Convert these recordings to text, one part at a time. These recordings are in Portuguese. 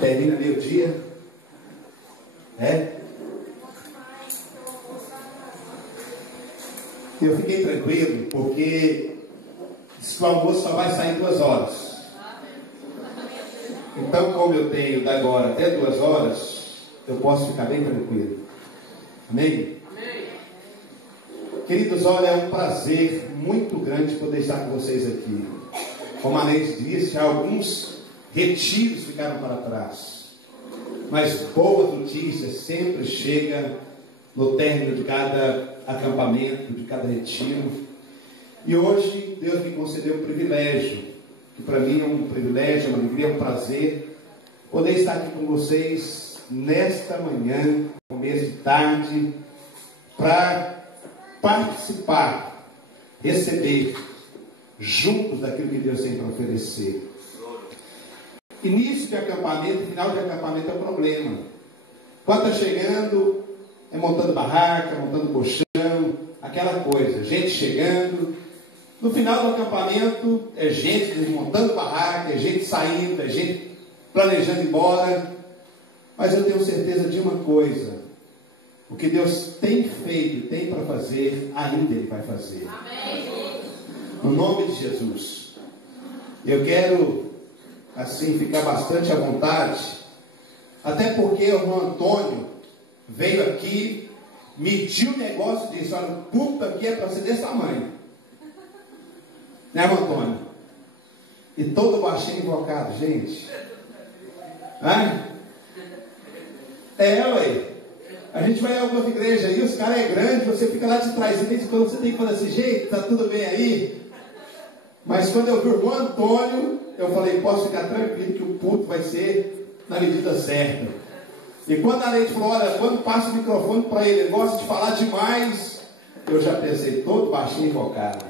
Termina meio-dia. Eu fiquei tranquilo, porque diz que o almoço só vai sair 2 horas. Então, como eu tenho da agora até 2 horas, eu posso ficar bem tranquilo. Amém? Amém. Queridos, olha, é um prazer muito grande poder estar com vocês aqui. Como a Neide disse, alguns retiros ficaram para trás. Mas boas notícias sempre chegam no término de cada acampamento, de cada retiro. E hoje Deus me concedeu um privilégio, que para mim é um privilégio, uma alegria, um prazer, poder estar aqui com vocês nesta manhã, começo de tarde, para participar, receber, juntos daquilo que Deus tem para oferecer. Início de acampamento, final de acampamento é um problema. Quando está chegando, é montando barraca, montando colchão, aquela coisa, gente chegando. No final do acampamento, é gente montando barraca, é gente saindo, é gente planejando ir embora. Mas eu tenho certeza de uma coisa: o que Deus tem feito e tem para fazer, ainda Ele vai fazer. Amém. No nome de Jesus. Eu quero, assim, ficar bastante à vontade, até porque o irmão Antônio veio aqui, mediu o negócio e disse: olha, o culto aqui é para ser desse tamanho. Né, irmão Antônio? E todo baixinho invocado, gente. Ué. A gente vai em algumas igrejas aí, os caras é grande, você fica lá de trás, e quando você tem que falar assim: gente, tá tudo bem aí? Mas quando eu vi o irmão Antônio, eu falei: posso ficar tranquilo que o culto vai ser na medida certa. E quando a Leite falou: olha, quando passa o microfone para ele gosta de falar demais, eu já pensei, todo baixinho invocado.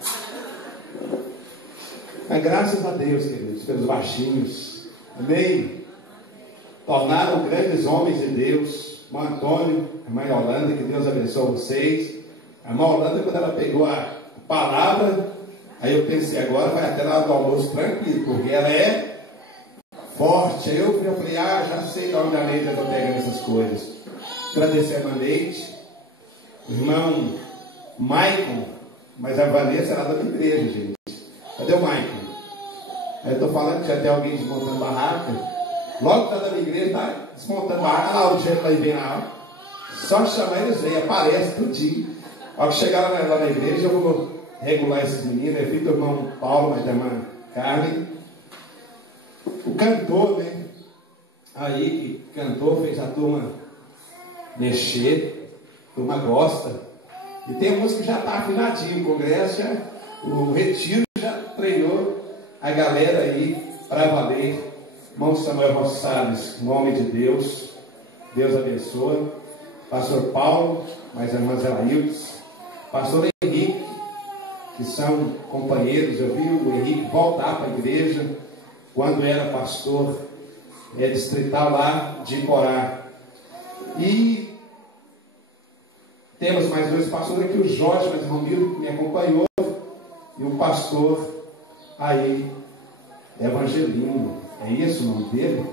Mas graças a Deus, queridos, pelos baixinhos, amém? Tornaram grandes homens de Deus. Irmão Antônio, a irmã Yolanda, que Deus abençoe vocês. A irmã Yolanda, quando ela pegou a palavra, aí eu pensei: agora vai até na hora do almoço tranquilo, porque ela é forte. Aí eu falei: já sei de onde a Neide está pegando essas coisas. Agradecer a irmã Neide, o irmão Maicon, mas a Vanessa era da minha igreja, gente. Cadê o Maicon? Aí eu estou falando que já tem alguém desmontando barraca. Logo que está da minha igreja, está desmontando barraca. Olha lá o jeito lá e vem lá. Só chamar eles vêm, aparece tudinho. Ao que chegar lá na igreja, eu vou regular esses meninos. É filho do irmão Paulo, mas da irmã Carmen. O cantor, né? Aí que cantou, fez a turma mexer. A turma gosta. E tem uns que já está afinadinho. O congresso, o retiro já treinou a galera aí para valer. Irmão Samuel Rosales, em nome de Deus, Deus abençoe. Pastor Paulo, mais a irmã Zelaildes, pastor Henrique, que são companheiros. Eu vi o Henrique voltar para a igreja quando era pastor distrital lá de Iporá. E temos mais 2 pastores aqui, o Jorge, mas o irmão Miro, que me acompanhou, e o pastor aí, Evangelino. É isso o nome dele?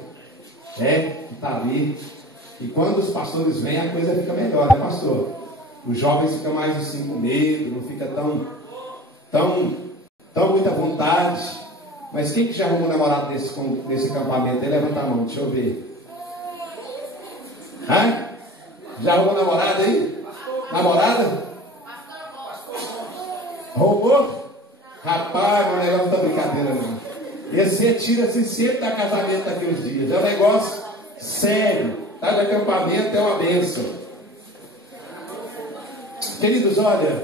Que está ali. E quando os pastores vêm, a coisa fica melhor, né, pastor? Os jovens ficam mais assim com medo, não fica tão muita vontade. Mas quem que já arrumou namorado nesse acampamento? Levanta a mão, deixa eu ver. Já arrumou namorada aí? Namorada? Roubou? Rapaz, o negócio não está brincadeira não. Esse retira-se sempre da casamento daqui uns dias. É um negócio sério. Tá de acampamento é uma bênção. Queridos, olha,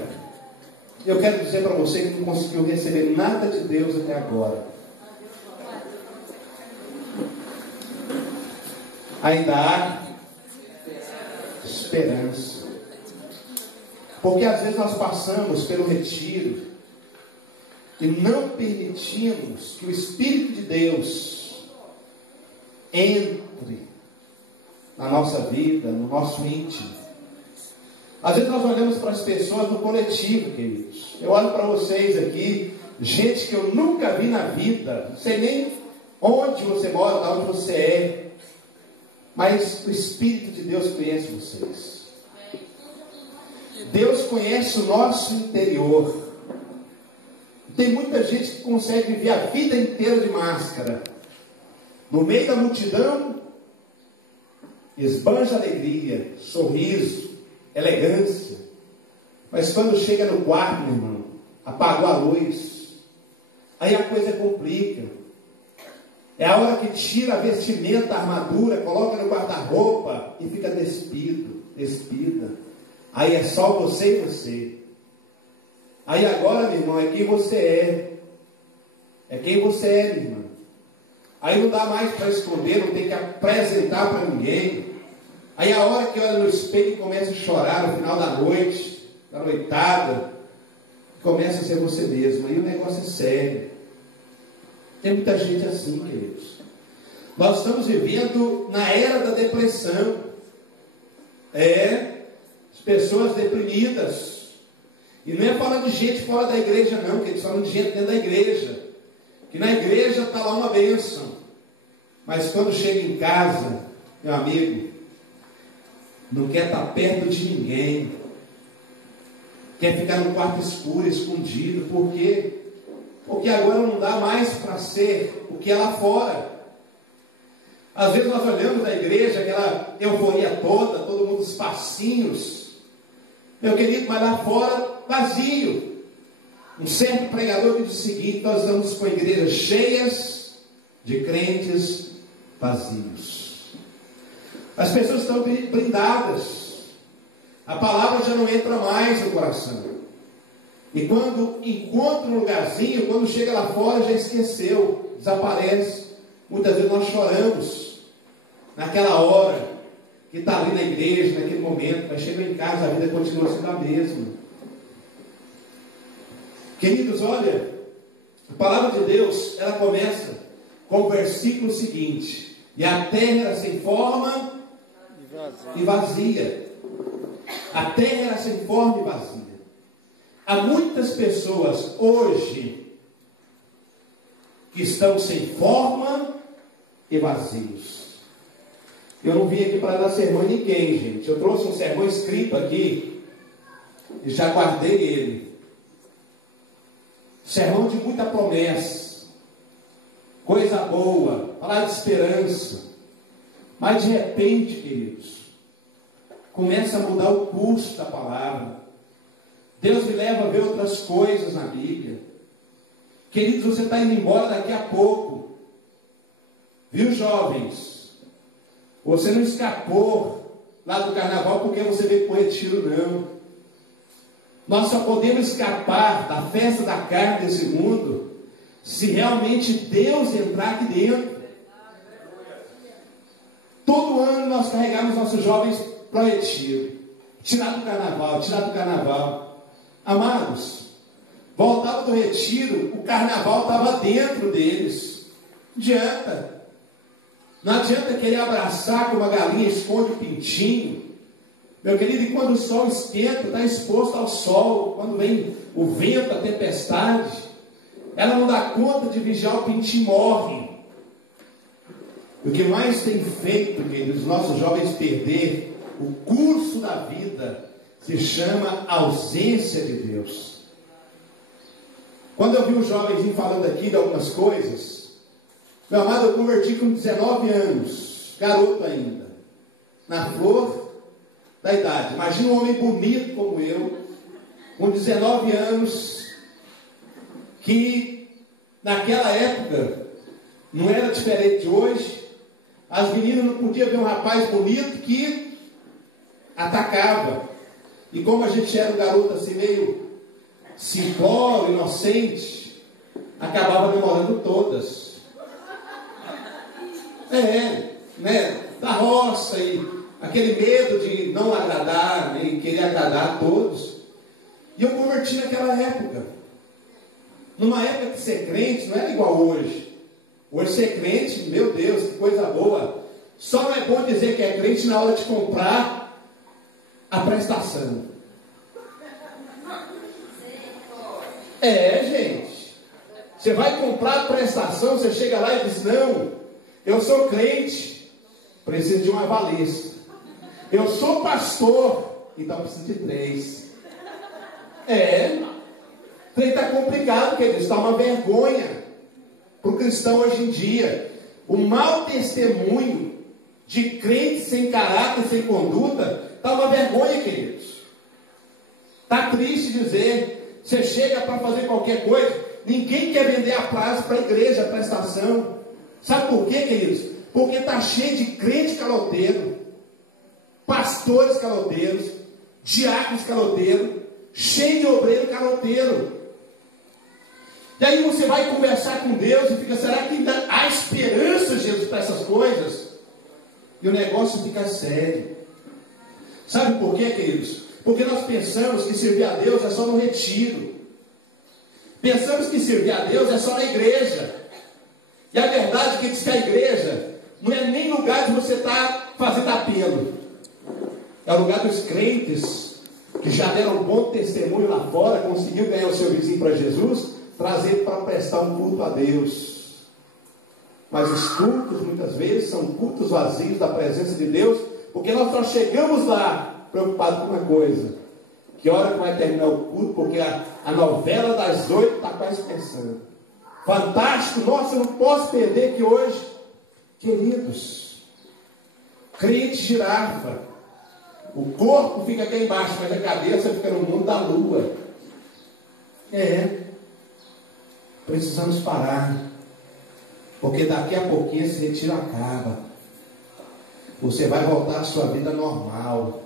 eu quero dizer para você que não conseguiu receber nada de Deus até agora. Ainda há esperança. Porque às vezes nós passamos pelo retiro e não permitimos que o Espírito de Deus entre na nossa vida, no nosso íntimo. Às vezes nós olhamos para as pessoas no coletivo, queridos. Eu olho para vocês aqui, gente que eu nunca vi na vida, não sei nem onde você mora, de onde você é, Mas o Espírito de Deus conhece vocês. Deus conhece o nosso interior. Tem muita gente que consegue viver a vida inteira de máscara. No meio da multidão, esbanja alegria, sorriso, elegância. Mas quando chega no quarto, meu irmão, apagou a luz, aí a coisa complica. É a hora que tira a vestimenta, a armadura, coloca no guarda-roupa e fica despida. Aí é só você e você. Aí agora, meu irmão, é quem você é. É quem você é, minha irmã. Aí não dá mais para esconder, não tem que apresentar para ninguém. Aí a hora que olha no espelho e começa a chorar no final da noite, da noitada, começa a ser você mesmo. Aí o negócio é sério. Tem muita gente assim, queridos. Nós estamos vivendo na era da depressão. As pessoas deprimidas. E não é falando de gente fora da igreja não, que eles falam de gente dentro da igreja. Que na igreja está lá uma bênção. Mas quando chega em casa, meu amigo, não quer estar perto de ninguém. Quer ficar no quarto escuro, escondido. Por quê? Porque agora não dá mais para ser o que é lá fora. Às vezes nós olhamos a igreja, aquela euforia toda, todo mundo os passinhos. Meu querido, mas lá fora, vazio. Um certo pregador diz o seguinte: nós estamos com igrejas cheias de crentes vazios. As pessoas estão blindadas. A palavra já não entra mais no coração. E quando encontra um lugarzinho, quando chega lá fora, já esqueceu, desaparece. Muitas vezes nós choramos naquela hora que está ali na igreja, naquele momento, mas chega em casa, a vida continua sendo a mesma. Queridos, olha, a palavra de Deus, ela começa com o versículo seguinte: e a terra era sem forma e vazia. A terra era sem forma e vazia. Há muitas pessoas hoje que estão sem forma e vazios. Eu não vim aqui para dar sermão a ninguém, gente. Eu trouxe um sermão escrito aqui e já guardei ele. Sermão de muita promessa, coisa boa, falar de esperança. Mas de repente, queridos, começa a mudar o curso da palavra. Deus me leva a ver outras coisas na Bíblia. Queridos, você está indo embora daqui a pouco. Viu, jovens? Você não escapou lá do carnaval porque você veio com retiro, não. Nós só podemos escapar da festa da carne desse mundo se realmente Deus entrar aqui dentro. Todo ano nós carregamos nossos jovens para o retiro. Tirar do carnaval. Amados, voltava do retiro, o carnaval estava dentro deles. Não adianta querer abraçar como a galinha esconde o pintinho. Meu querido, e quando o sol esquenta, está exposto ao sol. Quando vem o vento, a tempestade, ela não dá conta de vigiar, o pintinho morre. O que mais tem feito, queridos, os nossos jovens perder o curso da vida se chama ausência de Deus. Quando eu vi os jovens falando aqui de algumas coisas, meu amado, eu converti com 19 anos, garoto ainda, na flor da idade. Imagina um homem bonito como eu, com 19 anos, que naquela época não era diferente de hoje. As meninas não podiam ver um rapaz bonito que atacava. E como a gente era um garoto assim meio simplório, inocente, acabava namorando todas. Da roça, e aquele medo de não agradar, nem querer agradar a todos. E eu converti naquela época. Numa época que ser crente não era igual hoje. Hoje ser crente, meu Deus, que coisa boa. Só não é bom dizer que é crente na hora de comprar a prestação. Gente. Você vai comprar a prestação, você chega lá e diz: não, eu sou crente. Precisa de uma avalista. Eu sou pastor, então preciso de 3. Trem está complicado, queridos. Está uma vergonha para o cristão hoje em dia. O mau testemunho de crentes sem caráter, sem conduta, está uma vergonha, queridos. Está triste dizer. Você chega para fazer qualquer coisa, ninguém quer vender a prazo para a igreja, a prestação. Sabe por quê, queridos? Porque está cheio de crente caloteiro, pastores caloteiros, diáconos caloteiros, cheio de obreiro caloteiro. E aí você vai conversar com Deus e fica, será que ainda há esperança, Jesus, para essas coisas? E o negócio fica sério. Sabe por quê, queridos? Porque nós pensamos que servir a Deus é só no retiro. Pensamos que servir a Deus é só na igreja. E a verdade é que diz que a igreja não é nem lugar de você estar fazendo apelo. É o lugar dos crentes que já deram um bom testemunho lá fora, conseguiu ganhar o seu vizinho para Jesus, trazer para prestar um culto a Deus. Mas os cultos muitas vezes são cultos vazios da presença de Deus, porque nós só chegamos lá preocupados com uma coisa: que hora que vai terminar o culto, porque a novela das 8 está quase começando. Fantástico, nossa, eu não posso perder que hoje, queridos, crente girafa, o corpo fica aqui embaixo, mas a cabeça fica no mundo da lua. Precisamos parar, porque daqui a pouquinho esse retiro acaba. Você vai voltar à sua vida normal,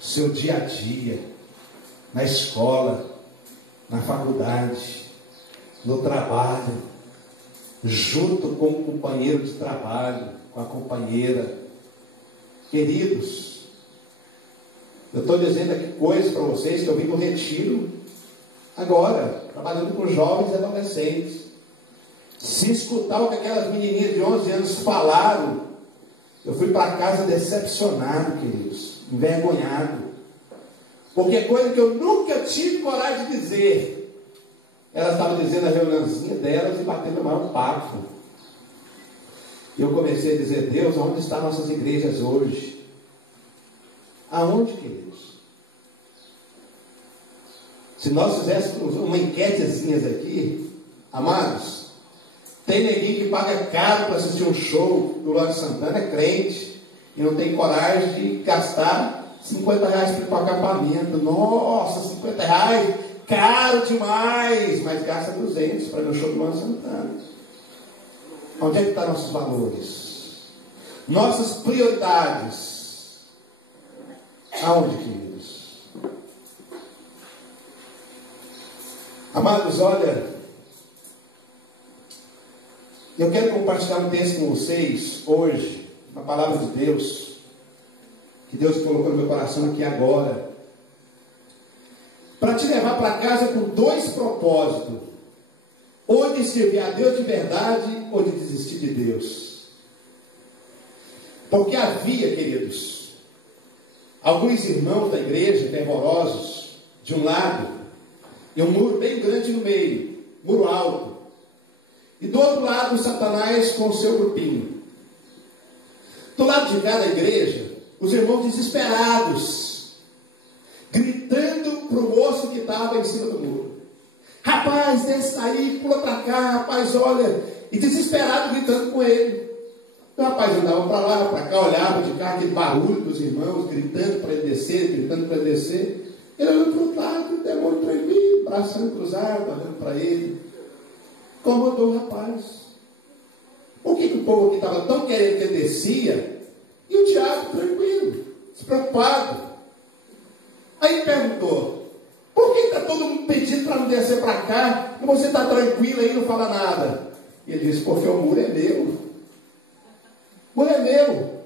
seu dia a dia, na escola, na faculdade, no trabalho, junto com o companheiro de trabalho, com a companheira. Queridos, eu estou dizendo aqui coisas para vocês que eu vim do retiro agora, trabalhando com jovens e adolescentes. Se escutar o que aquelas menininhas de 11 anos falaram, eu fui para casa decepcionado, queridos, envergonhado, porque coisa que eu nunca tive coragem de dizer, elas estavam dizendo a reuniãozinha delas e batendo mais um papo. E eu comecei a dizer: Deus, onde estão nossas igrejas hoje? Aonde, queridos? Se nós fizéssemos uma enquetezinha aqui, amados, tem neguinho que paga caro para assistir um show do Luan Santana, é crente, e não tem coragem de gastar R$50 para o acampamento. Nossa, R$50, caro demais, mas gasta 200 para ir no show do Luan Santana. Onde é que estão nossos valores? Nossas prioridades? Aonde, queridos? Amados, olha, eu quero compartilhar um texto com vocês hoje, uma palavra de Deus, que Deus colocou no meu coração aqui agora, para te levar para casa com 2 propósitos: ou de servir a Deus de verdade, ou de desistir de Deus. Porque havia, queridos, alguns irmãos da igreja fervorosos, de um lado, e um muro bem grande no meio, muro alto, e do outro lado, Satanás com o seu grupinho. Do lado de cá da igreja, os irmãos desesperados, gritando para o moço que estava em cima do muro: rapaz, desce aí, pula para cá, rapaz, olha. E desesperado gritando com ele. O rapaz andava para lá, para cá, olhava de cá, aquele barulho dos irmãos, gritando para ele descer, gritando para ele descer. Ele olhando para o outro lado, o demônio tranquilo, braçando cruzado, olhando para ele. Incomodou o rapaz. Por que o povo aqui estava tão querendo que ele descia, e o diabo tranquilo, despreocupado? Aí ele perguntou: por que está todo mundo pedindo para não descer para cá, e você está tranquilo aí e não fala nada? E ele disse: porque o muro é meu. O muro é meu.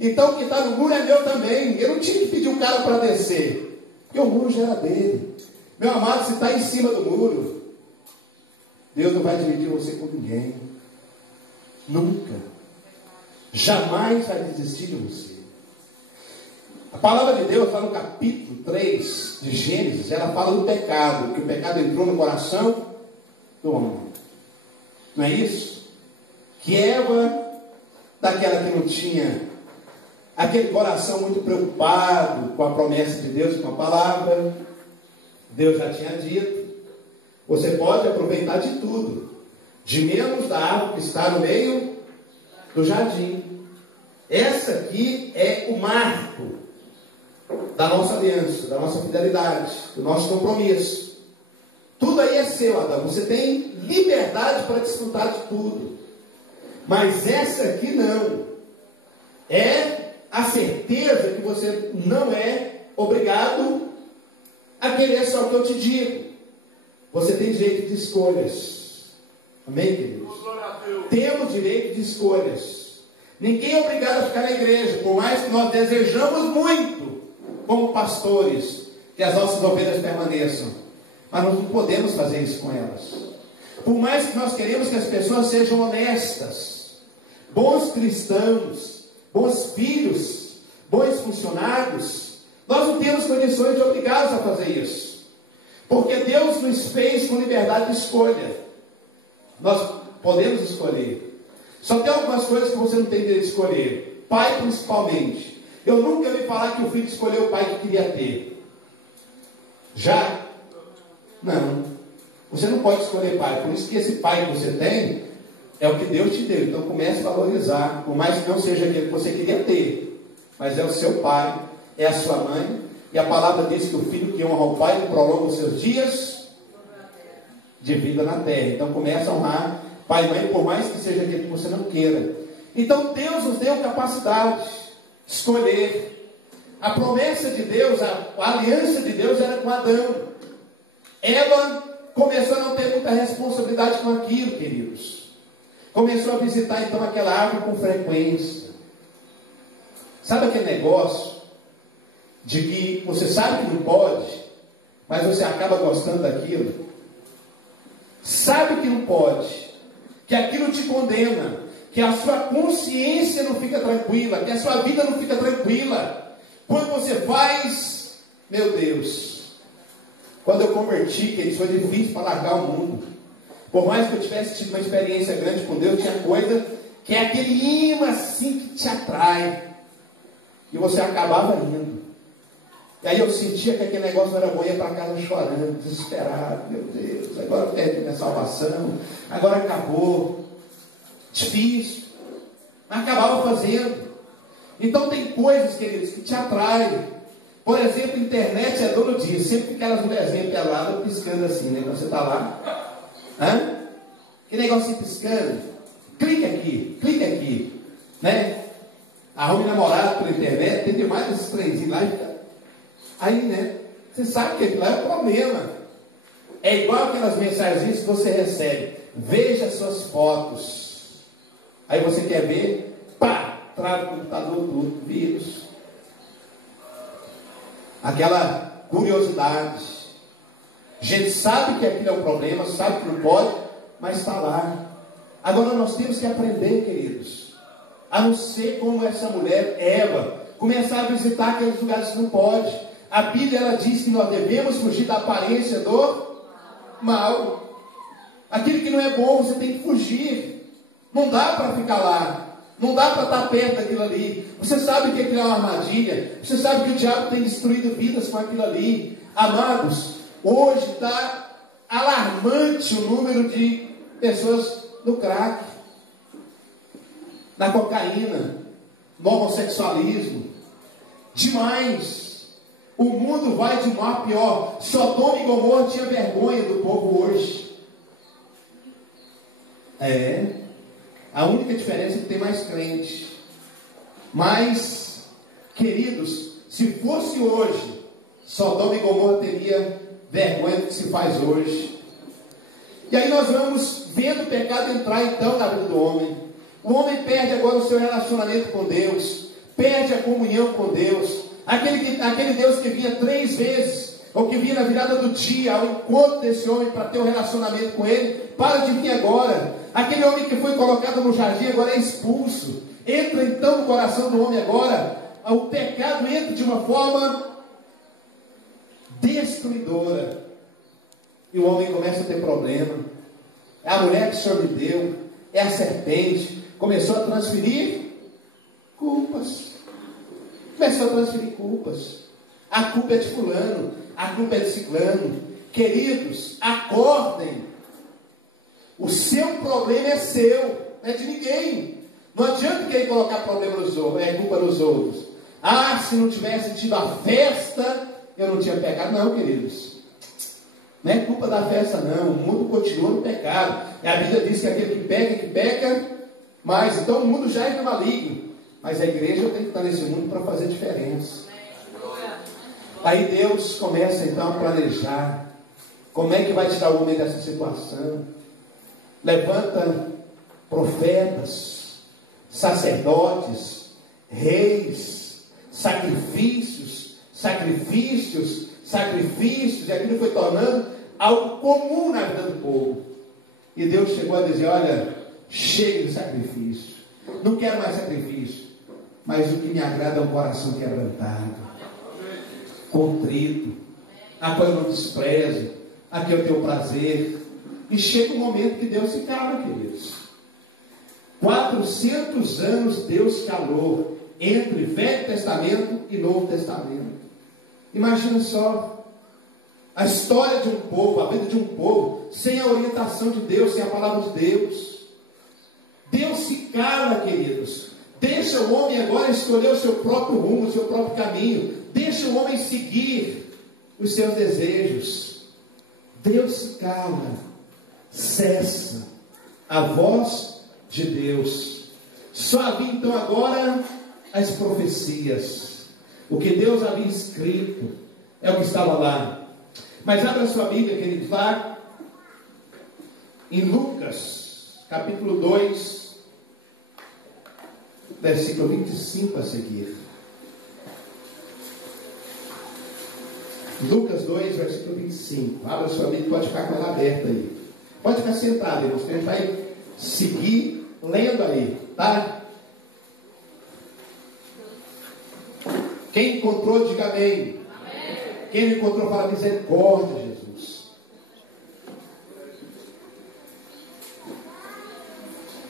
Então o que está no muro é meu também. Eu não tinha que pedir um cara para descer, porque o muro já era dele. Meu amado, se está em cima do muro, Deus não vai dividir você com ninguém. Nunca. Jamais vai desistir de você. A palavra de Deus está no capítulo 3 de Gênesis. Ela fala do pecado, que o pecado entrou no coração do homem. Não é isso? Que Eva, daquela que não tinha aquele coração muito preocupado com a promessa de Deus, com a palavra. Deus já tinha dito: você pode aproveitar de tudo, de menos da árvore que está no meio do jardim. Essa aqui é o marco da nossa aliança, da nossa fidelidade, do nosso compromisso. Tudo aí é seu, Adão. Você tem liberdade para desfrutar de tudo. Mas essa aqui não. É a certeza que você não é obrigado a querer só o que eu te digo. Você tem direito de escolhas. Amém, queridos? Temos direito de escolhas. Ninguém é obrigado a ficar na igreja, por mais que nós desejamos muito, como pastores, que as nossas ovelhas permaneçam. Mas nós não podemos fazer isso com elas. Por mais que nós queremos que as pessoas sejam honestas, bons cristãos, bons filhos, bons funcionários, nós não temos condições de obrigá-los a fazer isso. Porque Deus nos fez com liberdade de escolha. Nós podemos escolher. Só tem algumas coisas que você não tem direito de escolher. Pai, principalmente. Eu nunca vi falar que o filho escolheu o pai que queria ter. Já? Não. Você não pode escolher pai. Por isso que esse pai que você tem é o que Deus te deu. Então comece a valorizar. Por mais que não seja aquele que você queria ter. Mas é o seu pai, é a sua mãe. E a palavra diz que o filho que honra o pai prolonga os seus dias de vida na terra. Então comece a honrar pai e mãe, por mais que seja aquele que você não queira. Então Deus nos deu capacidade de escolher. A promessa de Deus, a aliança de Deus era com Adão. Eva começou a não ter muita responsabilidade com aquilo, queridos. Começou a visitar então aquela árvore com frequência. Sabe aquele negócio de que você sabe que não pode, mas você acaba gostando daquilo? Sabe que não pode, que aquilo te condena, que a sua consciência não fica tranquila, que a sua vida não fica tranquila. Quando você faz, meu Deus, quando eu converti, que isso foi difícil para largar o mundo. Por mais que eu tivesse tido uma experiência grande com Deus, tinha coisa que é aquele imã assim que te atrai. E você acabava indo. E aí eu sentia que aquele negócio não era bom, ia para casa chorando, desesperado. Meu Deus, agora eu perdi minha salvação, agora acabou. Difícil. Mas acabava fazendo. Então tem coisas, queridos, que te atraem. Por exemplo, a internet é todo dia. Sempre aquelas mulherzinhas peladas piscando assim, né? Quando você está lá. Hã? Que negocinho piscando. Clique aqui. Né? Arrume namorado pela internet. Tem demais esses trenzinhos lá. Aí, né? Você sabe que aquilo lá é um problema. É igual aquelas mensagens que você recebe. Veja suas fotos. Aí você quer ver, pá, trava o computador, tudo, vírus. Aquela curiosidade. A gente sabe que aquilo é um problema, sabe que não pode, mas está lá. Agora nós temos que aprender, queridos, a não ser como essa mulher, Eva, começar a visitar aqueles lugares que não pode. A Bíblia, ela diz que nós devemos fugir da aparência do mal. Aquilo que não é bom, você tem que fugir. Não dá para ficar lá. Não dá para estar perto daquilo ali. Você sabe que aquilo é uma armadilha. Você sabe que o diabo tem destruído vidas com aquilo ali. Amados, hoje está alarmante o número de pessoas no crack, na cocaína, no homossexualismo. Demais. O mundo vai de mal a pior. Sodoma e Gomorra tinha vergonha do povo hoje. A única diferença é que tem mais crente. Mas, queridos, se fosse hoje, Sodoma e Gomorra teria vergonha do que se faz hoje. E aí nós vamos vendo o pecado entrar então na vida do homem. O homem perde agora o seu relacionamento com Deus, perde a comunhão com Deus. Aquele Deus que vinha 3 vezes, ou que vinha na virada do dia ao encontro desse homem para ter um relacionamento com ele, para de vir agora. Aquele homem que foi colocado no jardim agora é expulso. Entra então no coração do homem agora, o pecado entra de uma forma destruidora. E o homem começa a ter problema. É a mulher que o Senhor me deu, é a serpente, começou a transferir Culpas. Começou a transferir culpas. A culpa é de fulano, a culpa é de ciclano. Queridos, acordem. O seu problema é seu, não é de ninguém. Não adianta querer colocar problema nos outros, culpa nos outros. Ah, se não tivesse tido a festa, eu não tinha pecado. Não, queridos. Não é culpa da festa, não. O mundo continua no pecado. E a Bíblia diz que aquele que peca, mas então o mundo já é maligno. Mas a igreja tem que estar nesse mundo para fazer diferença. Aí Deus começa então a planejar. Como é que vai tirar o homem dessa situação? Levanta profetas, sacerdotes, reis, sacrifícios, e aquilo foi tornando algo comum na vida do povo. E Deus chegou a dizer: olha, chega de sacrifício, não quero mais sacrifício, mas o que me agrada é um coração quebrantado, contrito, a qual eu não desprezo, a que eu tenho prazer. E chega um momento que Deus se cala, queridos. 400 anos Deus calou entre Velho Testamento e Novo Testamento. Imagina só a história de um povo, a vida de um povo, sem a orientação de Deus, sem a palavra de Deus. Deus se cala, queridos. Deixa o homem agora escolher o seu próprio rumo, o seu próprio caminho. Deixa o homem seguir os seus desejos. Deus se cala. Cessa a voz de Deus. Só havia então agora as profecias. O que Deus havia escrito é o que estava lá. Mas abra a sua Bíblia, querido, lá em Lucas, capítulo 2, versículo 25 a seguir. Lucas 2, versículo 25. Abra a sua Bíblia, pode ficar com ela aberta aí. Pode ficar sentado, irmãos, que a gente vai seguir lendo aí, tá? Quem encontrou, diga amém. Quem não encontrou, fala misericórdia, Jesus.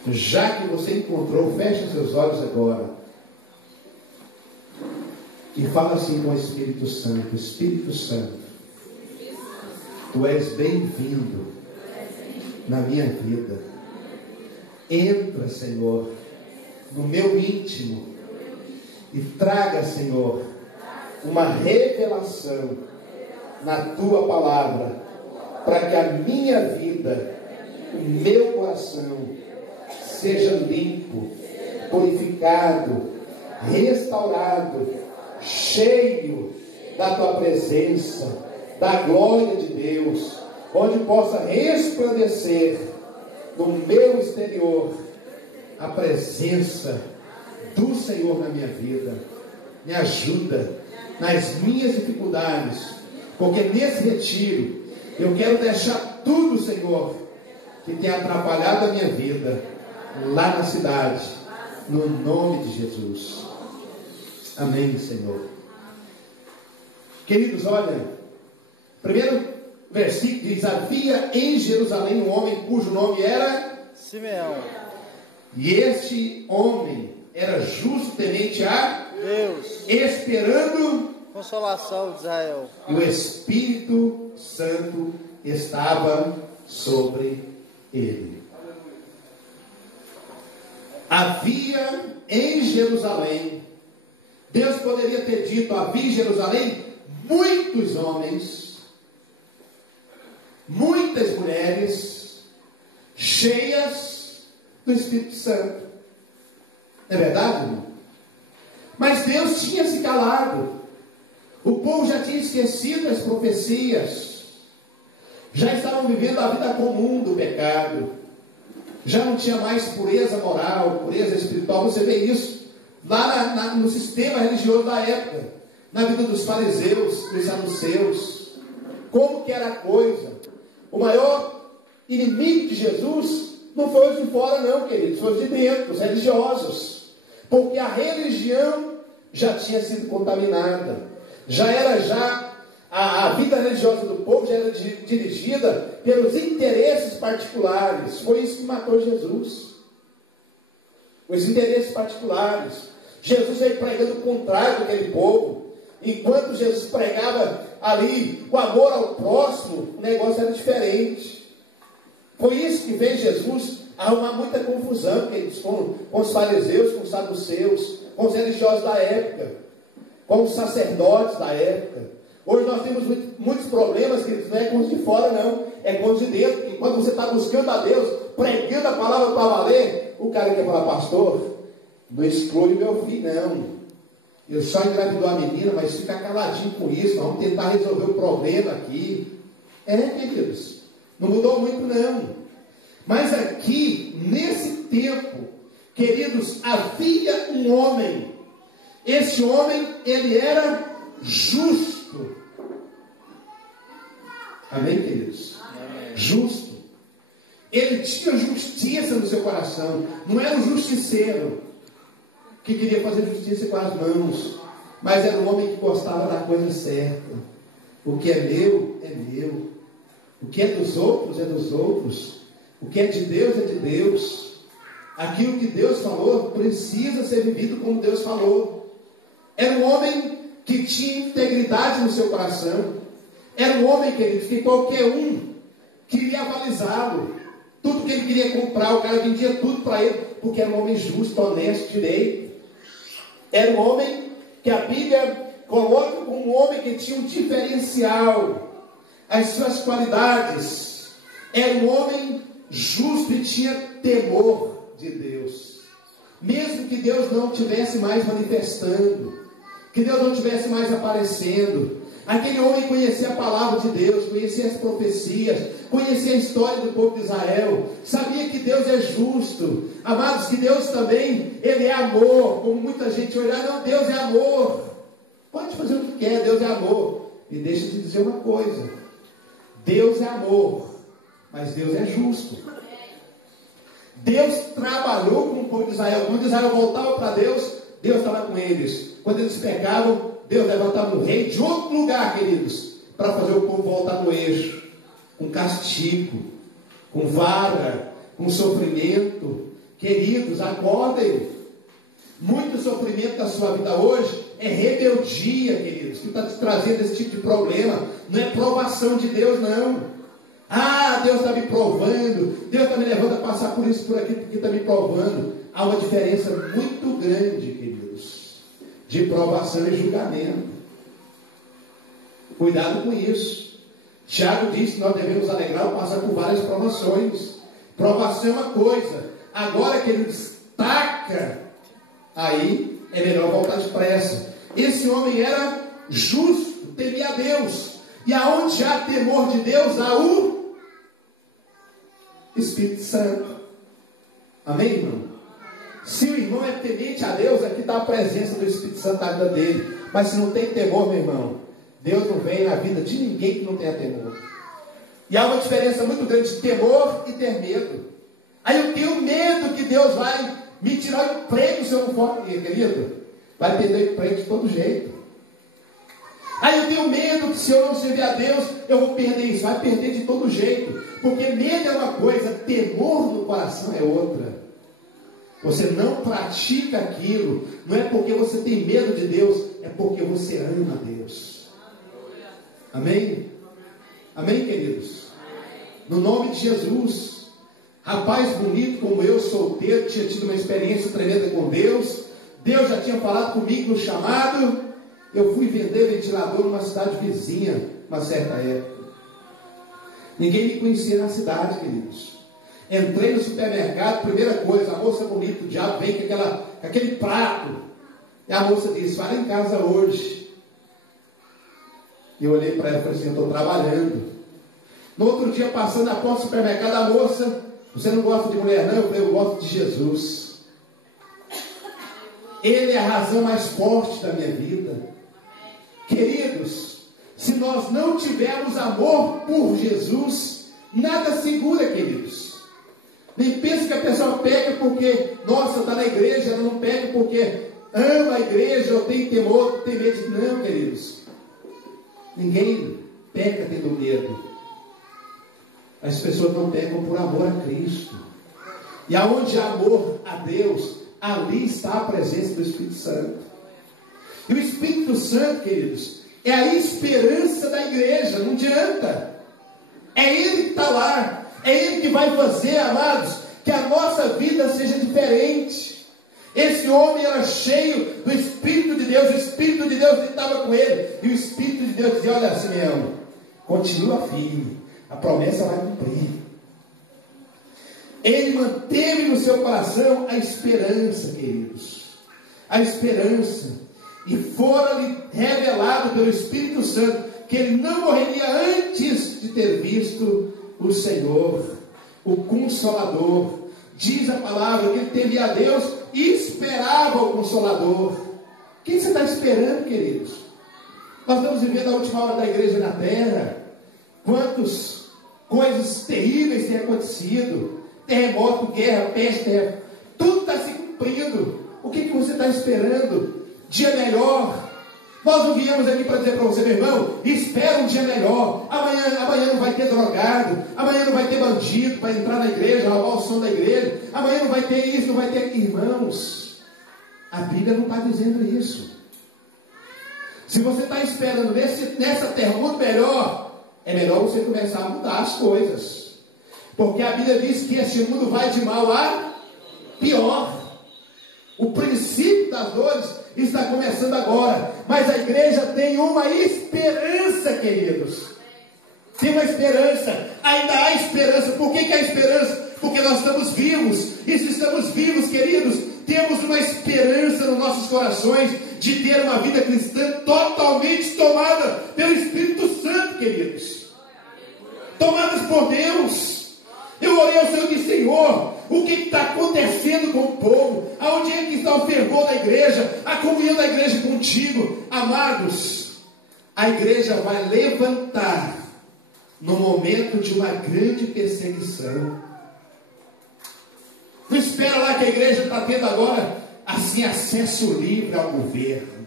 Já que você encontrou, feche seus olhos agora e fala assim com o Espírito Santo: Espírito Santo, Tu és bem-vindo na minha vida. Entra, Senhor, no meu íntimo e traga, Senhor, uma revelação na Tua palavra, para que a minha vida, o meu coração seja limpo, purificado, restaurado, cheio da Tua presença, da glória de Deus, onde possa resplandecer no meu exterior a presença do Senhor na minha vida. Me ajuda nas minhas dificuldades, porque nesse retiro eu quero deixar tudo, Senhor, que tem atrapalhado a minha vida lá na cidade, no nome de Jesus. Amém, Senhor. Queridos, olha, primeiro versículo diz: havia em Jerusalém um homem cujo nome era Simeão. E este homem era justo, temente a Deus, esperando consolação de Israel. E o Espírito Santo estava sobre ele. Havia em Jerusalém, Deus poderia ter dito: havia em Jerusalém muitos homens, muitas mulheres cheias do Espírito Santo. Não é verdade, irmão? Mas Deus tinha se calado. O povo já tinha esquecido as profecias, já estavam vivendo a vida comum do pecado, já não tinha mais pureza moral, pureza espiritual. Você vê isso lá no sistema religioso da época, na vida dos fariseus, dos saduceus. Como que era a coisa? O maior inimigo de Jesus não foi os de fora, não, queridos, foi os de dentro, os religiosos, porque a religião já tinha sido contaminada, a vida religiosa do povo já era dirigida pelos interesses particulares. Foi isso que matou Jesus, os interesses particulares. Jesus veio pregando o contrário daquele povo. Enquanto Jesus pregava ali o amor ao próximo, o negócio era diferente. Foi isso que fez Jesus arrumar muita confusão, queridos, com os fariseus, com os saduceus, com os religiosos da época, com os sacerdotes da época. Hoje nós temos muitos problemas, queridos, não é com os de fora não, é com os de dentro. E quando você está buscando a Deus, pregando a palavra para valer, o cara quer falar, pastor, não exclui meu filho não. Eu só engravidou a menina, mas fica caladinho com isso, vamos tentar resolver o problema aqui. Queridos, não mudou muito não. Mas aqui, nesse tempo, queridos, havia um homem. Esse homem, ele era justo. Amém, queridos? Amém. Justo. Ele tinha justiça no seu coração. Não era um justiceiro que queria fazer justiça com as mãos, mas era um homem que gostava da coisa certa. O que é meu, é meu. O que é dos outros, é dos outros. O que é de Deus, é de Deus. Aquilo que Deus falou precisa ser vivido como Deus falou. Era um homem que tinha integridade no seu coração. Era um homem, querido, que qualquer um queria avalizá-lo. Tudo que ele queria comprar, o cara vendia tudo para ele, porque era um homem justo, honesto, direito. Era um homem que a Bíblia coloca como um homem que tinha um diferencial. As suas qualidades. Era um homem justo e tinha temor de Deus. Mesmo que Deus não estivesse mais manifestando, que Deus não estivesse mais aparecendo, aquele homem conhecia a palavra de Deus, conhecia as profecias, conhecia a história do povo de Israel, sabia que Deus é justo. Amados, que Deus também, Ele é amor. Como muita gente olha, não, Deus é amor, pode fazer o que quer, Deus é amor. E deixa eu te dizer uma coisa, Deus é amor, mas Deus é justo. Deus trabalhou com o povo de Israel. Quando Israel voltava para Deus, Deus estava com eles. Quando eles pecavam, Deus levantava um rei de outro lugar, queridos, para fazer o povo voltar no eixo, com castigo, com vara, com sofrimento. Queridos, acordem. Muito sofrimento da sua vida hoje é rebeldia, queridos, que está te trazendo esse tipo de problema. Não é provação de Deus, não. Ah, Deus está me provando, Deus está me levando a passar por isso, por aquilo, porque está me provando. Há uma diferença muito grande, queridos, de provação e julgamento. Cuidado com isso. Tiago diz que nós devemos alegrar ao passar por várias provações. Provação é uma coisa, agora que ele destaca, aí é melhor voltar depressa. Esse homem era justo, temia a Deus. E aonde há temor de Deus, há o Espírito Santo. Amém, irmão? Se o irmão é temente a Deus, aqui está a presença do Espírito Santo na vida dele. Mas se não tem temor, meu irmão, Deus não vem na vida de ninguém que não tenha temor. E há uma diferença muito grande de temor e ter medo. Aí eu tenho medo que Deus vai me tirar o emprego se eu não for, querido. Vai perder o emprego de todo jeito. Aí eu tenho medo que se eu não servir a Deus, eu vou perder isso. Vai perder de todo jeito. Porque medo é uma coisa, temor no coração é outra. Você não pratica aquilo, não é porque você tem medo de Deus, é porque você ama a Deus. Amém? Amém, queridos? No nome de Jesus. Rapaz bonito como eu, solteiro, tinha tido uma experiência tremenda com Deus. Deus já tinha falado comigo no chamado. Eu fui vender ventilador numa cidade vizinha, uma certa época. Ninguém me conhecia na cidade, queridos. Entrei no supermercado, primeira coisa, a moça bonita, o diabo vem com aquele prato. E a moça disse, vai lá em casa hoje. E eu olhei para ela e falei assim, eu estou trabalhando. No outro dia, passando na porta do supermercado, a moça, você não gosta de mulher não? Eu falei, eu gosto de Jesus. Ele é a razão mais forte da minha vida. Queridos, se nós não tivermos amor por Jesus, nada segura, queridos. Nem pense que a pessoa peca porque, nossa, está na igreja. Ela não peca porque ama a igreja ou tem temor, tem medo. Não, queridos. Ninguém peca tendo medo. As pessoas não pecam por amor a Cristo. E aonde há amor a Deus, ali está a presença do Espírito Santo. E o Espírito Santo, queridos, é a esperança da igreja. Não adianta. É Ele que está lá. É Ele que vai fazer, amados, que a nossa vida seja diferente. Esse homem era cheio do Espírito de Deus. O Espírito de Deus estava com ele. E o Espírito de Deus dizia: olha, Simeão, continua firme, a promessa vai cumprir. Ele manteve no seu coração a esperança, queridos. A esperança. E fora-lhe revelado pelo Espírito Santo que ele não morreria antes de ter visto o Senhor, o Consolador. Diz a palavra que ele temia a Deus e esperava o Consolador. Quem você está esperando, queridos? Nós estamos vivendo a última hora da igreja na terra. Quantas coisas terríveis têm acontecido. Terremoto, guerra, peste, tudo está se cumprindo. O que você está esperando? Dia melhor. Nós não viemos aqui para dizer para você, meu irmão, espera um dia melhor. Amanhã não vai ter drogado. Amanhã não vai ter bandido para entrar na igreja, roubar o som da igreja. Amanhã não vai ter isso, não vai ter aquilo. Irmãos, a Bíblia não está dizendo isso. Se você está esperando nessa terra muito melhor, é melhor você começar a mudar as coisas. Porque a Bíblia diz que esse mundo vai de mal a pior. O princípio das dores está começando agora. Mas a igreja tem uma esperança, queridos. Tem uma esperança. Ainda há esperança. Por que há esperança? Porque nós estamos vivos. E se estamos vivos, queridos, temos uma esperança nos nossos corações de ter uma vida cristã totalmente tomada pelo Espírito Santo, queridos. Tomadas por Deus. Eu orei ao Senhor e disse: Senhor, o que está acontecendo com o povo? Aonde é que está o fervor da igreja? A comunhão da igreja contigo? Amados, a igreja vai levantar no momento de uma grande perseguição. Não espera lá que a igreja está tendo agora assim acesso livre ao governo.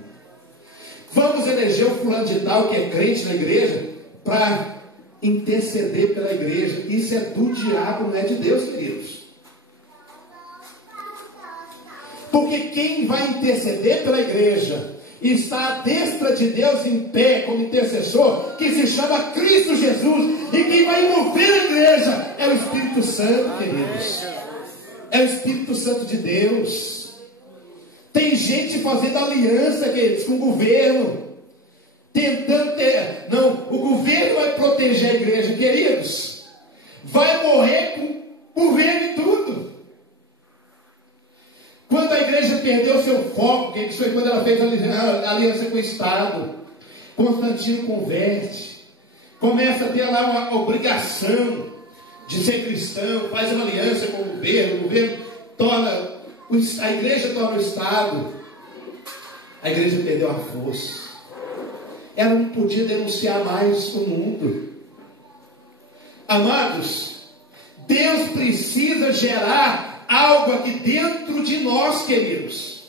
Vamos eleger o fulano de tal que é crente na igreja para interceder pela igreja. Isso é do diabo, não é de Deus, queridos. Porque quem vai interceder pela igreja está à destra de Deus em pé como intercessor, que se chama Cristo Jesus. E quem vai mover a igreja é o Espírito Santo, queridos. É o Espírito Santo de Deus. Tem gente fazendo aliança, queridos, com o governo, tentando ter... Não, o governo vai proteger a igreja, queridos. Vai morrer com o governo e tudo. Quando a igreja perdeu seu foco, que foi quando ela fez a aliança com o Estado, Constantino converte, começa a ter lá uma obrigação de ser cristão, faz uma aliança com o governo torna, a igreja torna o Estado. A igreja perdeu a força. Ela não podia denunciar mais o mundo. Amados, Deus precisa gerar algo aqui dentro de nós, queridos.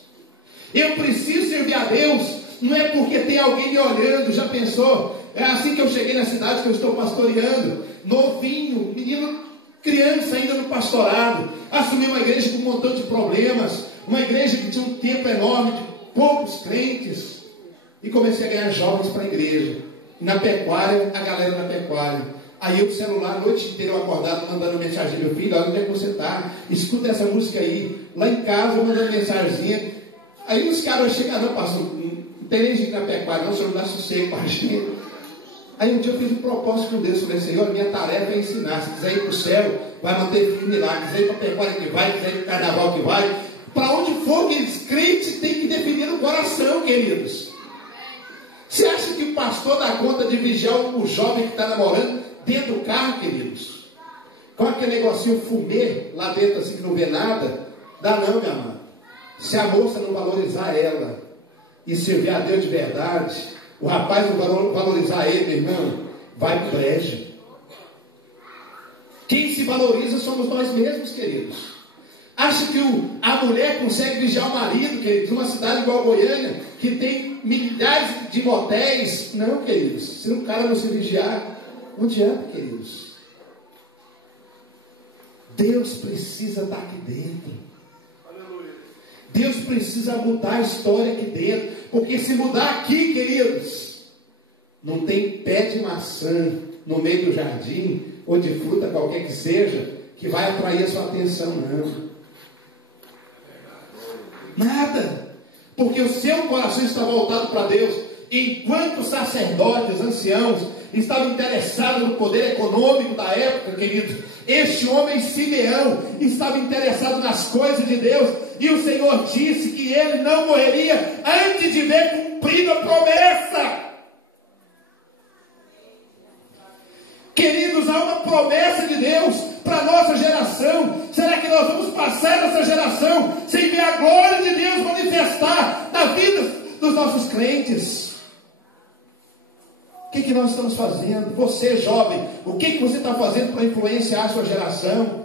Eu preciso servir a Deus, não é porque tem alguém me olhando. Já pensou? É assim que eu cheguei na cidade que eu estou pastoreando, novinho, menino, criança ainda no pastorado, assumi uma igreja com um montão de problemas, uma igreja que tinha um tempo enorme de poucos crentes, e comecei a ganhar jovens para a igreja. Na pecuária, a galera na pecuária. Aí eu com o celular a noite inteira eu acordado, mandando mensagem: meu filho, olha onde é que você está, escuta essa música aí. Lá em casa eu mandando mensagenzinha. Aí os caras chegam: não, pastor, não tem nem gente na pecuária não, o senhor não dá sossego para a gente. Aí um dia eu fiz um propósito com Deus, falei: Senhor, minha tarefa é ensinar. Se quiser ir para o céu, vai manter firme lá. Se quiser ir para a pecuária que vai, se quiser ir para o carnaval que vai, para onde for, queridos, crentes tem que definir no coração, queridos. Você acha que o pastor dá conta de vigiar o jovem que está namorando dentro do carro, queridos? Com aquele negocinho fumê lá dentro assim que não vê nada? Dá não, minha mãe. Se a moça não valorizar ela e servir a Deus de verdade, o rapaz não valorizar ele, meu irmão, vai pro brejo. Quem se valoriza somos nós mesmos, queridos. Acha que a mulher consegue vigiar o marido, queridos, numa cidade igual a Goiânia, que tem milhares de motéis? Não, queridos. Se o cara não se vigiar, não adianta, queridos. Deus precisa estar aqui dentro. Deus precisa mudar a história aqui dentro, porque se mudar aqui, queridos, não tem pé de maçã no meio do jardim, ou de fruta qualquer que seja, que vai atrair a sua atenção, não. Nada, porque o seu coração está voltado para Deus. Enquanto sacerdotes, anciãos, estavam interessados no poder econômico da época, queridos, este homem Simeão estava interessado nas coisas de Deus, e o Senhor disse que ele não morreria antes de ver cumprida a promessa. Queridos, há uma promessa de Deus para a nossa geração. Será que nós vamos passar essa geração sem ver a glória de Deus manifestar na vida dos nossos crentes? O que nós estamos fazendo? Você, jovem, o que você está fazendo para influenciar a sua geração?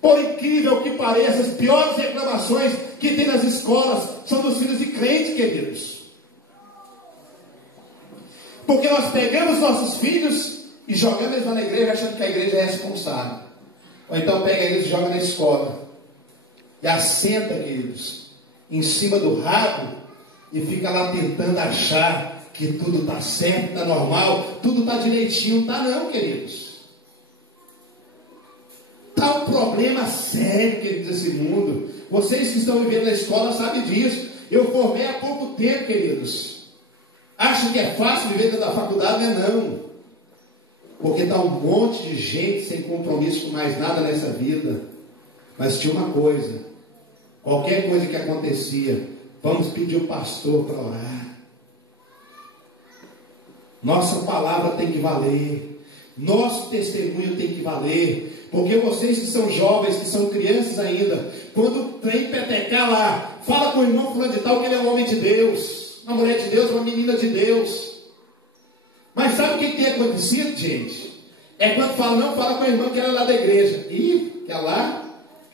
Por incrível que pareça, as piores reclamações que tem nas escolas são dos filhos de crente, queridos. Porque nós pegamos nossos filhos e jogamos eles lá na igreja, achando que a igreja é responsável. Ou então pega eles e joga na escola. E assenta, queridos, em cima do rabo e fica lá tentando achar que tudo está certo, está normal, tudo está direitinho. Não está não, queridos. Está um problema sério, queridos, esse mundo. Vocês que estão vivendo na escola sabem disso. Eu formei há pouco tempo, queridos. Acham que é fácil viver dentro da faculdade? Não é não. Porque está um monte de gente sem compromisso com mais nada nessa vida. Mas tinha uma coisa. Qualquer coisa que acontecia, vamos pedir o pastor para orar. Nossa palavra tem que valer. Nosso testemunho tem que valer. Porque vocês que são jovens, que são crianças ainda, quando o trem petecar lá, fala com o irmão fulano de tal que ele é um homem de Deus, uma mulher de Deus, uma menina de Deus. Mas sabe o que tem acontecido, gente? É quando fala, não, fala com a irmã que ela é lá da igreja. E que ela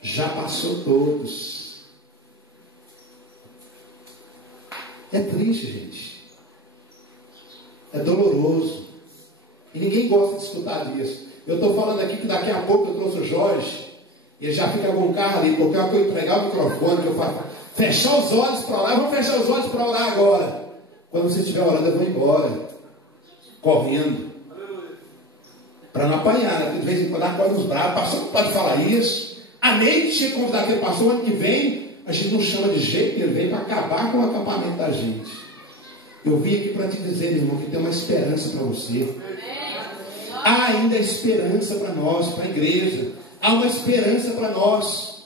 já passou todos. É triste, gente. É doloroso. E ninguém gosta de escutar disso. Eu estou falando aqui que daqui a pouco eu trouxe o Jorge, e ele já fica com o carro ali, porque eu entregar o microfone, eu falo, fechar os olhos para orar, eu vou fechar os olhos para orar agora. Quando você estiver orando, eu vou embora, correndo, para não apanhar, né? Porque de vez em quando acorda os bravos, pastor não pode falar isso. A Neide tinha que convidar aquele pastor, ano que vem, a gente não chama de jeito, ele vem para acabar com o acampamento da gente. Eu vim aqui para te dizer, irmão, que tem uma esperança para você. Há ainda esperança para nós, para a igreja. Há uma esperança para nós.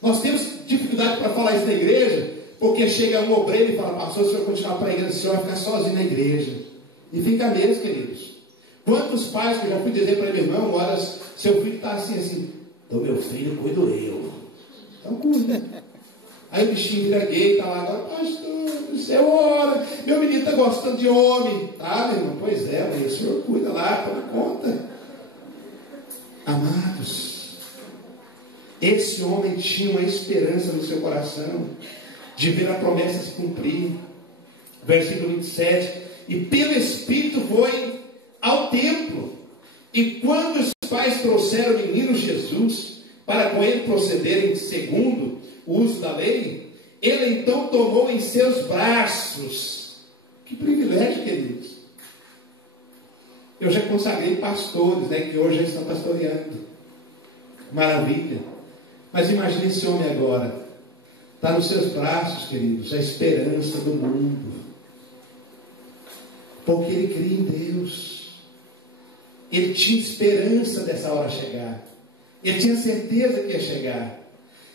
Nós temos dificuldade para falar isso na igreja, porque chega um obreiro e fala, pastor, se eu continuar pregando, o senhor vai ficar sozinho na igreja. E fica mesmo, queridos. Quantos pais que eu já fui dizer para ele, irmão, olha, seu filho está assim, do meu filho cuido eu. Então cuida. Aí o bichinho vira gay, está lá agora, pastor, o senhor ora, meu menino está gostando de homem. Tá, meu irmão? Pois é, mas o senhor cuida lá, toma conta. Amados, esse homem tinha uma esperança no seu coração de ver a promessa se cumprir. Versículo 27. E pelo Espírito foi ao templo. E quando os pais trouxeram o menino Jesus para com ele procederem segundo o uso da lei, ele então tomou em seus braços. Que privilégio, queridos. Eu já consagrei pastores, né, que hoje já estão pastoreando. Maravilha. Mas imagine esse homem agora. Está nos seus braços, queridos, a esperança do mundo. Porque ele cria em Deus. Ele tinha esperança dessa hora chegar. Ele tinha certeza que ia chegar.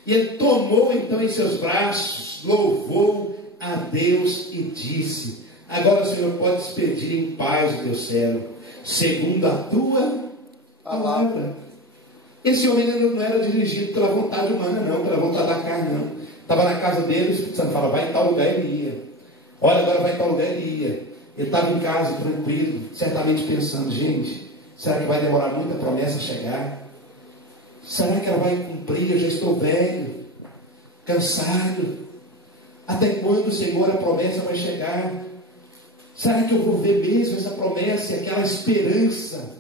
E ele tomou então em seus braços, louvou a Deus e disse: agora o Senhor pode despedir em paz o teu servo, segundo a tua palavra. Esse homem não era dirigido pela vontade humana, não, pela vontade da carne, não. Estava na casa dele, o Espírito Santo falava, vai em tal lugar, ele ia. Olha, agora vai em tal lugar, ele ia. Ele estava em casa, tranquilo, certamente pensando, gente, será que vai demorar muito a promessa chegar? Será que ela vai cumprir? Eu já estou velho, cansado. Até quando, Senhor, a promessa vai chegar? Será que eu vou ver mesmo essa promessa? E aquela esperança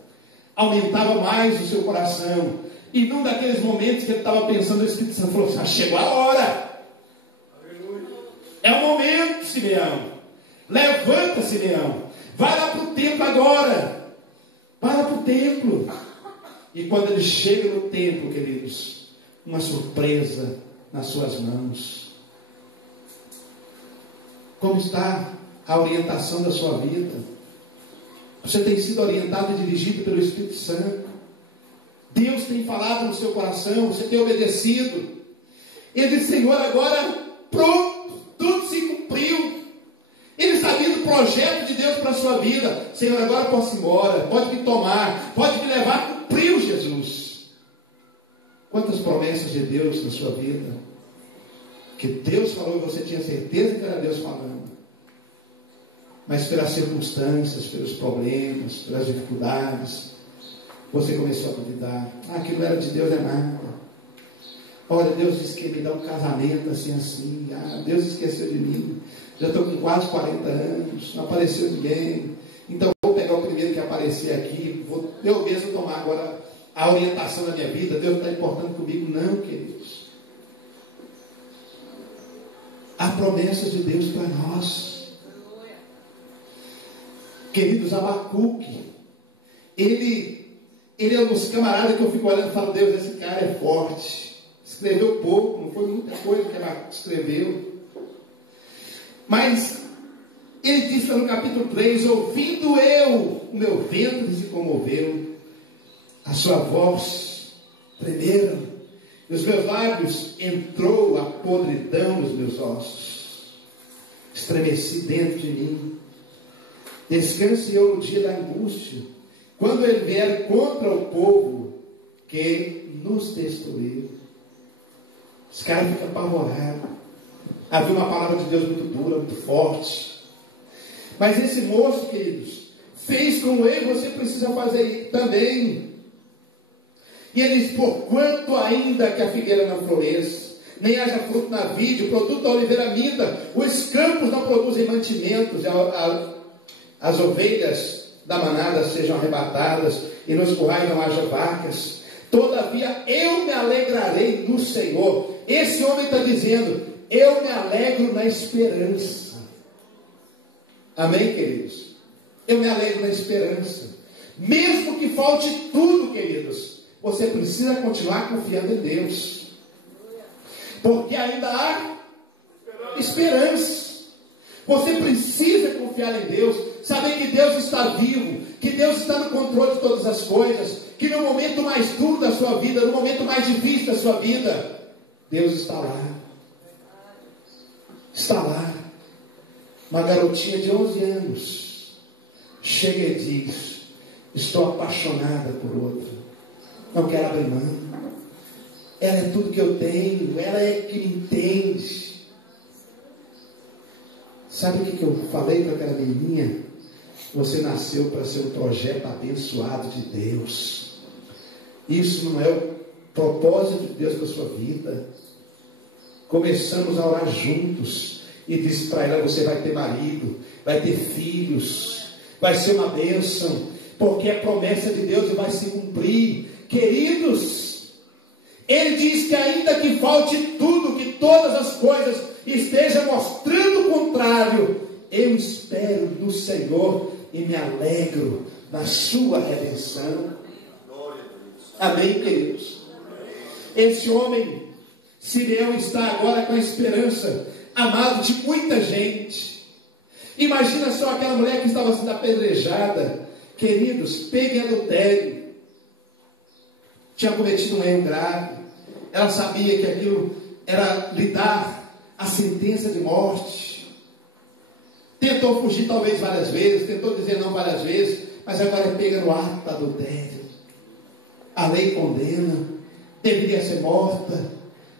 aumentava mais o seu coração. E num daqueles momentos que ele estava pensando, o Espírito Santo falou assim, chegou a hora. Simeão. Levanta, Simeão. Vai lá para o templo agora. Vai lá para o templo. E quando ele chega no templo, queridos, uma surpresa nas suas mãos. Como está a orientação da sua vida? Você tem sido orientado e dirigido pelo Espírito Santo. Deus tem falado no seu coração, você tem obedecido. Ele disse: Senhor, agora pronto, tudo se cumpriu. Ele sabia do projeto de Deus para a sua vida. Senhor, agora posso ir embora, pode me tomar, pode me levar. Cumpriu, Jesus. Quantas promessas de Deus na sua vida, que Deus falou e você tinha certeza que era Deus falando, mas pelas circunstâncias, pelos problemas, pelas dificuldades, você começou a duvidar. Aquilo não era de Deus, é nada. Olha, Deus disse que ia me dar um casamento assim. Deus esqueceu de mim. Já estou com quase 40 anos, não apareceu ninguém. Então vou pegar o primeiro que aparecer aqui, vou eu mesmo tomar agora a orientação da minha vida. Deus não está importando comigo, não, queridos. Há promessas de Deus para nós. Queridos, Abacuque, ele é um dos camaradas que eu fico olhando e falo: Deus, esse cara é forte. Escreveu pouco, não foi muita coisa que Abacuque escreveu. Mas ele diz no capítulo 3: ouvindo eu, o meu ventre se comoveu, a sua voz tremeram, e os meus lábios entrou a podridão nos meus ossos. Estremeci dentro de mim. Descanse eu no dia da angústia, quando ele vier contra o povo que nos destruiu. Os caras ficam apavorados. Havia uma palavra de Deus muito dura, muito forte. Mas esse moço, queridos, fez como eu e você precisa fazer também. E ele diz: porquanto ainda que a figueira não floresça, nem haja fruto na vide, o produto da oliveira minta, os campos não produzem mantimentos, as ovelhas da manada sejam arrebatadas, e nos currais não haja vacas, todavia eu me alegrarei no Senhor. Esse homem está dizendo: eu me alegro na esperança. Amém, queridos? Eu me alegro na esperança. Mesmo que falte tudo, queridos, você precisa continuar confiando em Deus, porque ainda há esperança. Você precisa confiar em Deus, saber que Deus está vivo, que Deus está no controle de todas as coisas, que no momento mais duro da sua vida, no momento mais difícil da sua vida, Deus está lá. Está lá. Uma garotinha de 11 anos chega e diz: estou apaixonada por outro, não quero abrir mão. Ela é tudo que eu tenho, ela é que me entende. Sabe o que eu falei para aquela menininha? Você nasceu para ser um projeto abençoado de Deus. Isso não é o propósito de Deus para a sua vida. Começamos a orar juntos e disse para ela: você vai ter marido, vai ter filhos, vai ser uma bênção, porque é promessa de Deus e vai se cumprir. Queridos, ele diz que ainda que falte tudo, que todas as coisas estejam mostrando o contrário, eu espero no Senhor e me alegro na sua redenção. Amém, queridos? Esse homem, Simeão, está agora com a esperança, amado, de muita gente. Imagina só aquela mulher que estava sendo apedrejada. Queridos, pega em adultério, tinha cometido um erro grave. Ela sabia que aquilo era lhe dar a sentença de morte. Tentou fugir talvez várias vezes, tentou dizer não várias vezes, mas agora é pega no ato do adultério. A lei condena, deveria ser morta.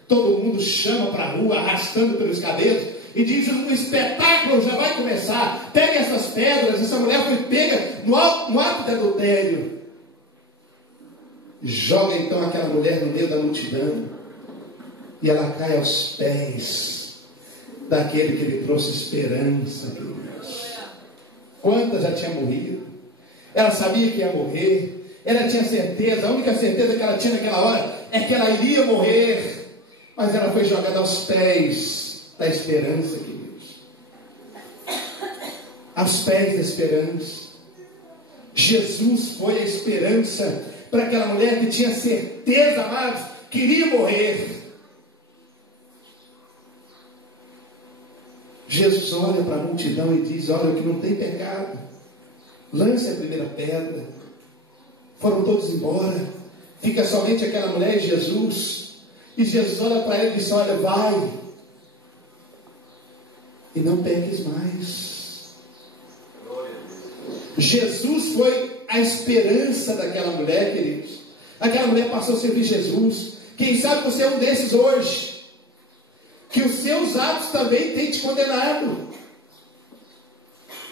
Todo mundo chama para a rua, arrastando pelos cabelos, e diz: um espetáculo já vai começar. Pegue essas pedras. Essa mulher foi pega no ato de adultério. Joga então aquela mulher no meio da multidão, e ela cai aos pés daquele que lhe trouxe esperança, queridos. Quantas já tinha morrido? Ela sabia que ia morrer, ela tinha certeza, a única certeza que ela tinha naquela hora é que ela iria morrer, mas ela foi jogada aos pés da esperança, queridos. aos pés da esperança. Jesus foi a esperança para aquela mulher que tinha certeza, amados, que iria morrer. Jesus olha para a multidão e diz: olha, o que não tem pecado, lance a primeira pedra. Foram todos embora, fica somente aquela mulher e Jesus. E Jesus olha para ela e diz: olha, vai e não peques mais. Jesus foi a esperança daquela mulher, queridos. Aquela mulher passou a servir Jesus. Quem sabe você é um desses hoje, que os seus atos também têm te condenado,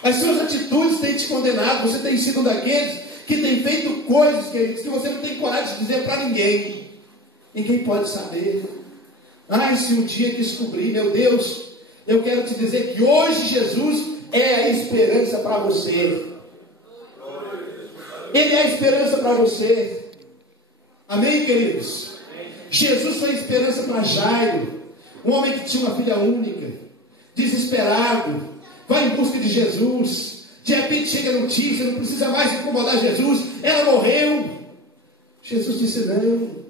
as suas atitudes têm te condenado. Você tem sido um daqueles que tem feito coisas, queridos, que você não tem coragem de dizer para ninguém. Ninguém pode saber. Ai, se um dia descobrir, meu Deus, eu quero te dizer que hoje Jesus é a esperança para você. Ele é a esperança para você. Amém, queridos? Jesus foi a esperança para Jairo, um homem que tinha uma filha única, desesperado, vai em busca de Jesus. De repente chega a notícia, não precisa mais incomodar Jesus, ela morreu. Jesus disse não.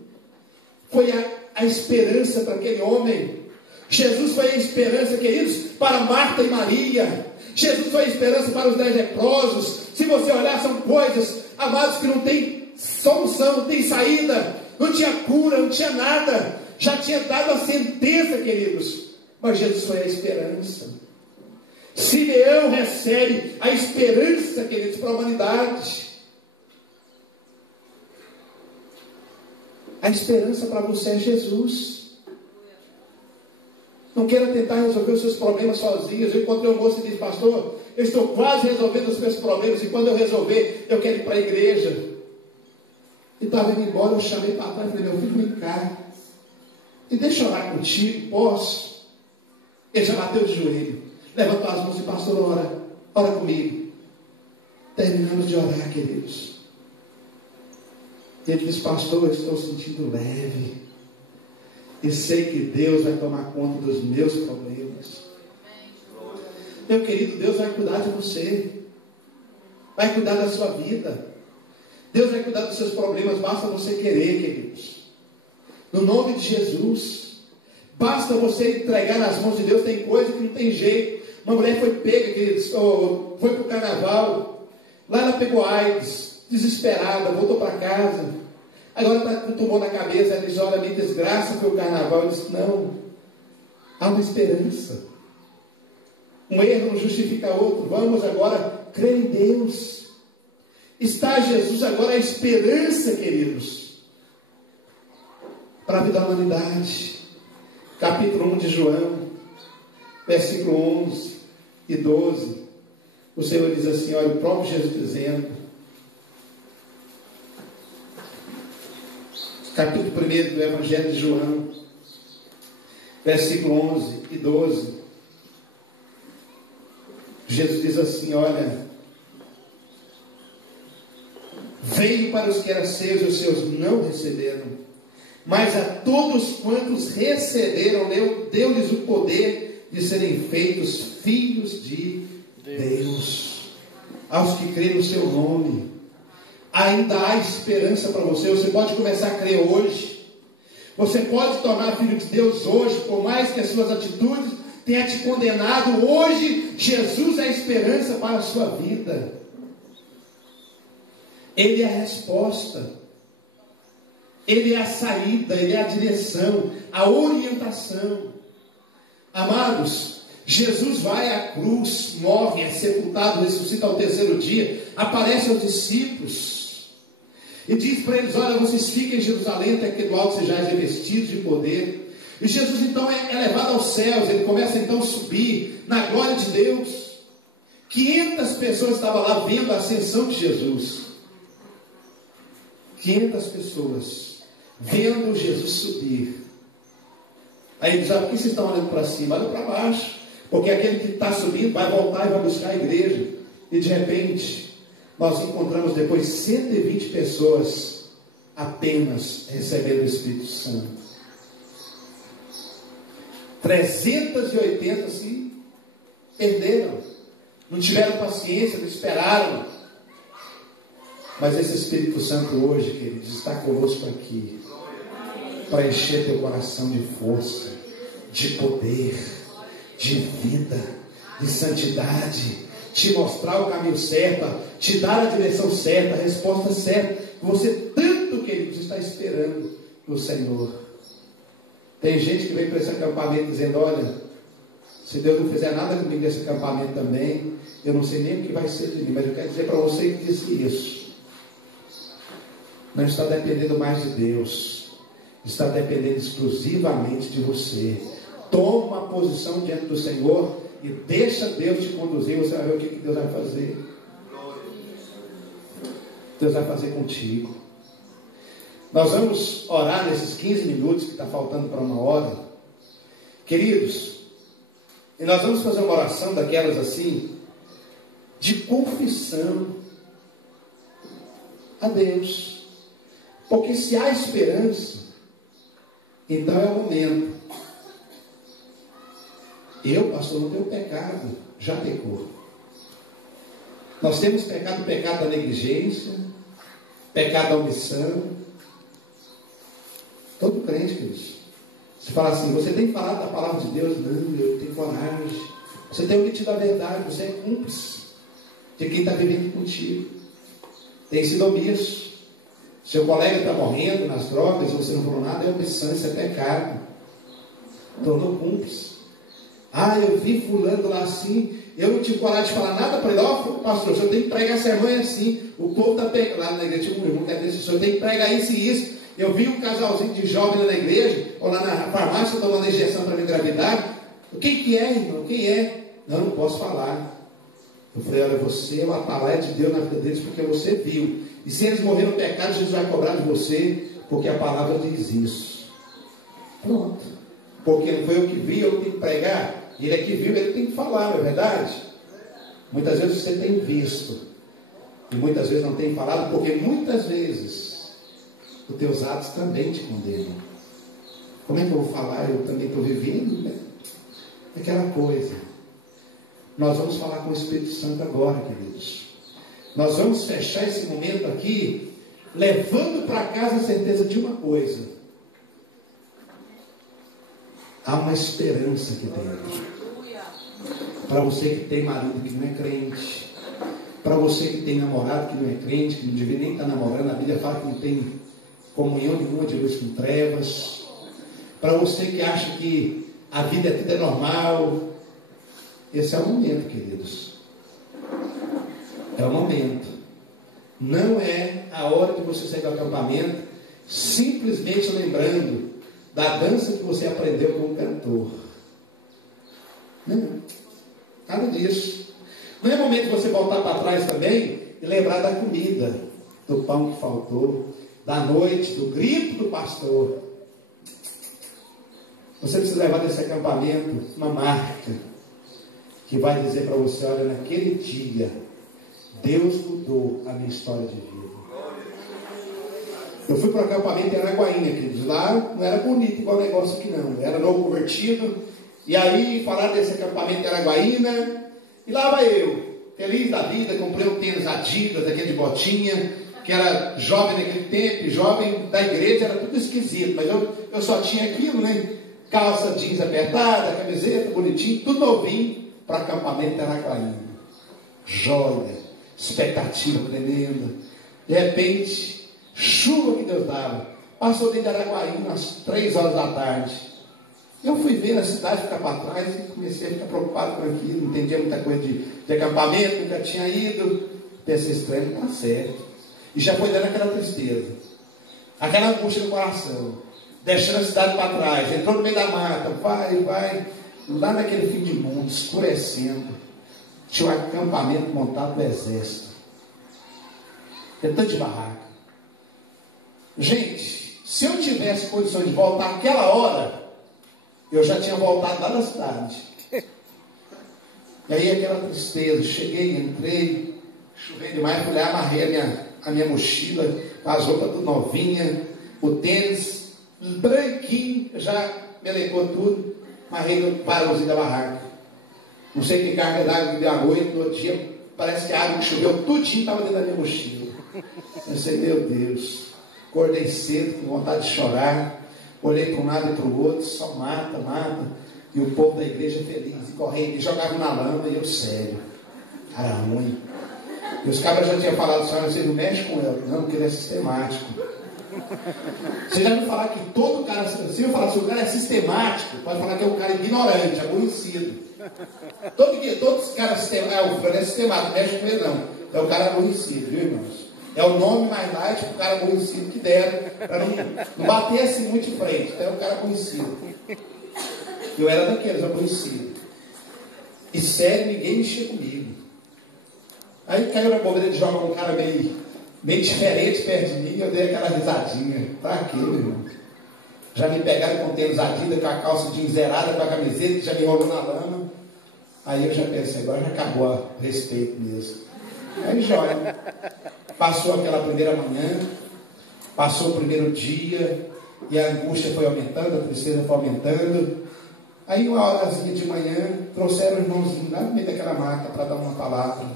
Foi a esperança para aquele homem. Jesus foi a esperança, queridos, para Marta e Maria. Jesus foi a esperança para os 10 leprosos. Se você olhar, são coisas, amados, que não tem solução, não tem saída, não tinha cura, não tinha nada, já tinha dado a sentença, queridos, mas Jesus foi a esperança. Simeão recebe a esperança, queridos, para a humanidade. A esperança para você é Jesus. Não queira tentar resolver os seus problemas sozinhos. Eu encontrei um moço que disse: pastor, eu estou quase resolvendo os meus problemas, e quando eu resolver, eu quero ir para a igreja. E estava indo embora, eu chamei para trás e falei: meu filho, vem cá, e deixa eu orar contigo, posso? Ele já bateu de joelho, levantou as mãos e: pastor, ora comigo. Terminamos de orar, queridos. E ele disse: pastor, eu estou sentindo leve, e sei que Deus vai tomar conta dos meus problemas. Meu querido, Deus vai cuidar de você, vai cuidar da sua vida, Deus vai cuidar dos seus problemas. Basta você querer, queridos, no nome de Jesus. Basta você entregar nas mãos de Deus. Tem coisa que não tem jeito. Uma mulher foi pega, queridos, foi para o carnaval, lá ela pegou AIDS, desesperada, voltou para casa, agora está com tumor na cabeça. Ela diz: olha, minha desgraça foi o carnaval. Eu disse: não, há uma esperança. Um erro não justifica outro. Vamos agora crer em Deus. Está Jesus agora a esperança, queridos, para a vida da humanidade. Capítulo 1 de João, versículo 11 e 12. O Senhor diz assim, olha, o próprio Jesus dizendo, capítulo 1 do Evangelho de João, versículo 11 e 12. Jesus diz assim, olha, veio para os que eram seus, os seus não receberam, mas a todos quantos receberam, deu-lhes o poder de serem feitos filhos de Deus, aos que creem no seu nome. Ainda há esperança para você. Você pode começar a crer hoje. Você pode se tornar filho de Deus hoje, por mais que as suas atitudes tenham te condenado. Hoje, Jesus é a esperança para a sua vida. Ele é a resposta, Ele é a saída, Ele é a direção, a orientação. Amados, Jesus vai à cruz, morre, é sepultado, ressuscita ao terceiro dia, aparece aos discípulos e diz para eles, olha, vocês fiquem em Jerusalém até que do alto sejais revestidos de poder. E Jesus então é levado aos céus, ele começa então a subir na glória de Deus. 500 pessoas estavam lá vendo a ascensão de Jesus. 500 pessoas vendo Jesus subir. Aí ele diz, por que vocês estão olhando para cima? Olha para baixo, porque aquele que está subindo vai voltar e vai buscar a igreja. E de repente nós encontramos depois 120 pessoas apenas recebendo o Espírito Santo. 380 se perderam. não tiveram paciência, não esperaram. Mas esse Espírito Santo hoje, queridos, está conosco aqui para encher teu coração de força, de poder, de vida, de santidade, te mostrar o caminho certo, te dar a direção certa, a resposta certa. Você tanto, queridos, está esperando no Senhor. Tem gente que vem para esse acampamento dizendo: olha, se Deus não fizer nada comigo nesse acampamento também, eu não sei nem o que vai ser de mim. Mas eu quero dizer para você que diz isso não está dependendo mais de Deus, está dependendo exclusivamente de você. Toma uma posição diante do Senhor e deixa Deus te conduzir. Você vai ver o que Deus vai fazer. Deus vai fazer contigo. Nós vamos orar nesses 15 minutos que está faltando para uma hora, queridos, e nós vamos fazer uma oração daquelas assim, de confissão a Deus. Porque se há esperança, então é o momento. Eu, pastor, não tenho pecado. Já pecou. Nós temos pecado da negligência, pecado da omissão. Todo crente, queridos. Se fala assim: você tem falado da palavra de Deus? Não, eu tenho coragem. Você tem omitido a verdade. Você é cúmplice de quem está vivendo contigo. Tem sido omisso. Seu colega está morrendo nas drogas, você não falou nada, é omissão, isso é pecado. Tornou cúmplice. Ah, eu vi fulano lá assim, eu não tive coragem de falar nada para ele. Ó, pastor, o senhor tem que pregar sermão assim. O povo está pegando lá na igreja, tipo um irmão que é desse, o senhor tem que pregar isso e isso. Eu vi um casalzinho de jovem na igreja, ou lá na farmácia, tomando injeção para me engravidar. Quem é, irmão? Quem é? Não posso falar. Eu falei: olha, você é uma palavra de Deus na vida deles, porque você viu. E se eles morreram no pecado, Jesus vai cobrar de você, porque a palavra diz isso. Pronto. Porque não foi eu que vi, eu tenho que pregar. Ele é que viu, ele tem que falar, não é verdade? Muitas vezes você tem visto, e muitas vezes não tem falado, porque muitas vezes os teus atos também te condenam. Como é que eu vou falar? Eu também estou vivendo, né? Aquela coisa. Nós vamos falar com o Espírito Santo agora, queridos. Nós vamos fechar esse momento aqui, levando para casa a certeza de uma coisa: há uma esperança aqui dentro. Para você que tem marido que não é crente, para você que tem namorado que não é crente, que não devia nem estar namorando, a Bíblia fala que não tem comunhão nenhuma de luz com trevas, para você que acha que a vida tudo é normal, esse é o momento, queridos. É o momento. Não é a hora de você sair do acampamento simplesmente lembrando da dança que você aprendeu com o cantor. Não, nada disso. Não é momento de você voltar para trás também e lembrar da comida, do pão que faltou, da noite, do grito do pastor. Você precisa levar desse acampamento uma marca que vai dizer para você: olha, naquele dia Deus mudou a minha história de vida. Eu fui para o acampamento em Araguaína, queridos. Lá não era bonito igual o negócio aqui não. Era novo convertido. E aí falaram desse acampamento em Araguaína. E lá vai eu, feliz da vida. Comprei um tênis Adidas, daquele de botinha, que era jovem naquele tempo. Jovem da igreja era tudo esquisito. Mas eu só tinha aquilo, né? Calça jeans apertada, camiseta bonitinho, tudo novinho, para acampamento em Araguaína. Joia, expectativa tremenda. De repente, chuva que Deus dava. Passou dentro de Araguaína às 3 horas da tarde. Eu fui ver a cidade ficar para trás e comecei a ficar preocupado com aquilo. Não entendia muita coisa de acampamento, nunca tinha ido. Pensei: estranho, não está certo. E já foi dando aquela tristeza, aquela angústia no coração, deixando a cidade para trás. Entrou no meio da mata, vai, lá naquele fim de mundo, escurecendo. Tinha um acampamento montado do exército. Tanto de barraca. Gente, se eu tivesse condições de voltar naquela hora, eu já tinha voltado lá na cidade. E aí aquela tristeza, cheguei, entrei, chovei demais, fui lá, amarrei a minha mochila, as roupas tudo novinha, o tênis branquinho, já melecou tudo, amarrei no varãozinho da barraca. Não sei que carga d'água que deu à noite, no outro dia, parece que a água que choveu, tudinho estava dentro da minha mochila. Eu pensei, meu Deus, acordei cedo, com vontade de chorar, olhei para um lado e para o outro, só mata, e o povo da igreja feliz, e correndo, e jogavam na lama, e eu sério, cara ruim. E os cabras já tinham falado, senhora, você não mexe com ela, não, porque ele é sistemático. Você já me falar que todo cara, se eu falar que o cara é sistemático, pode falar que é um cara ignorante, aborrecido. Todos os caras sistemáticos, é sistemático, mexe com ele não. É o cara aborrecido, viu, irmãos? É o nome mais light para o cara aborrecido que deram, para não bater assim muito de frente. Então é o cara aborrecido. Eu era daqueles aborrecidos. E sério, ninguém mexia comigo. Aí caiu na bobeira de jogar um cara meio diferente perto de mim, e eu dei aquela risadinha. Pra quê, meu irmão? Já me pegaram com tênis Adidas, com a calça jeans zerada, com a camiseta, que já me enrolou na lama. Aí eu já pensei, agora já acabou o respeito mesmo. Aí joia. Passou aquela primeira manhã, passou o primeiro dia, e a angústia foi aumentando, a tristeza foi aumentando. Aí uma horazinha de manhã, trouxeram o irmãozinho lá no meio daquela maca para dar uma palavra.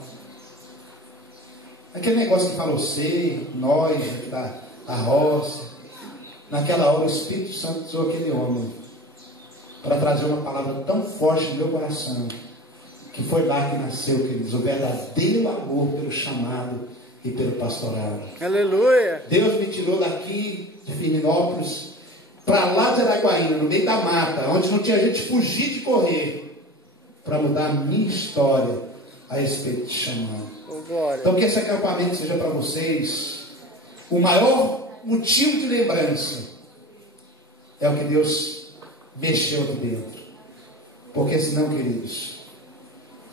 Aquele negócio que falou você, nós, da roça. Naquela hora o Espírito Santo usou aquele homem para trazer uma palavra tão forte no meu coração, que foi lá que nasceu, queridos, o verdadeiro amor pelo chamado e pelo pastorado. Aleluia! Deus me tirou daqui de Firminópolis para lá de Araguaína, no meio da mata, onde não tinha gente fugir de correr, para mudar a minha história a respeito de chamado. Então que esse acampamento seja para vocês o maior motivo de lembrança. É o que Deus mexeu aqui dentro. Porque senão, queridos,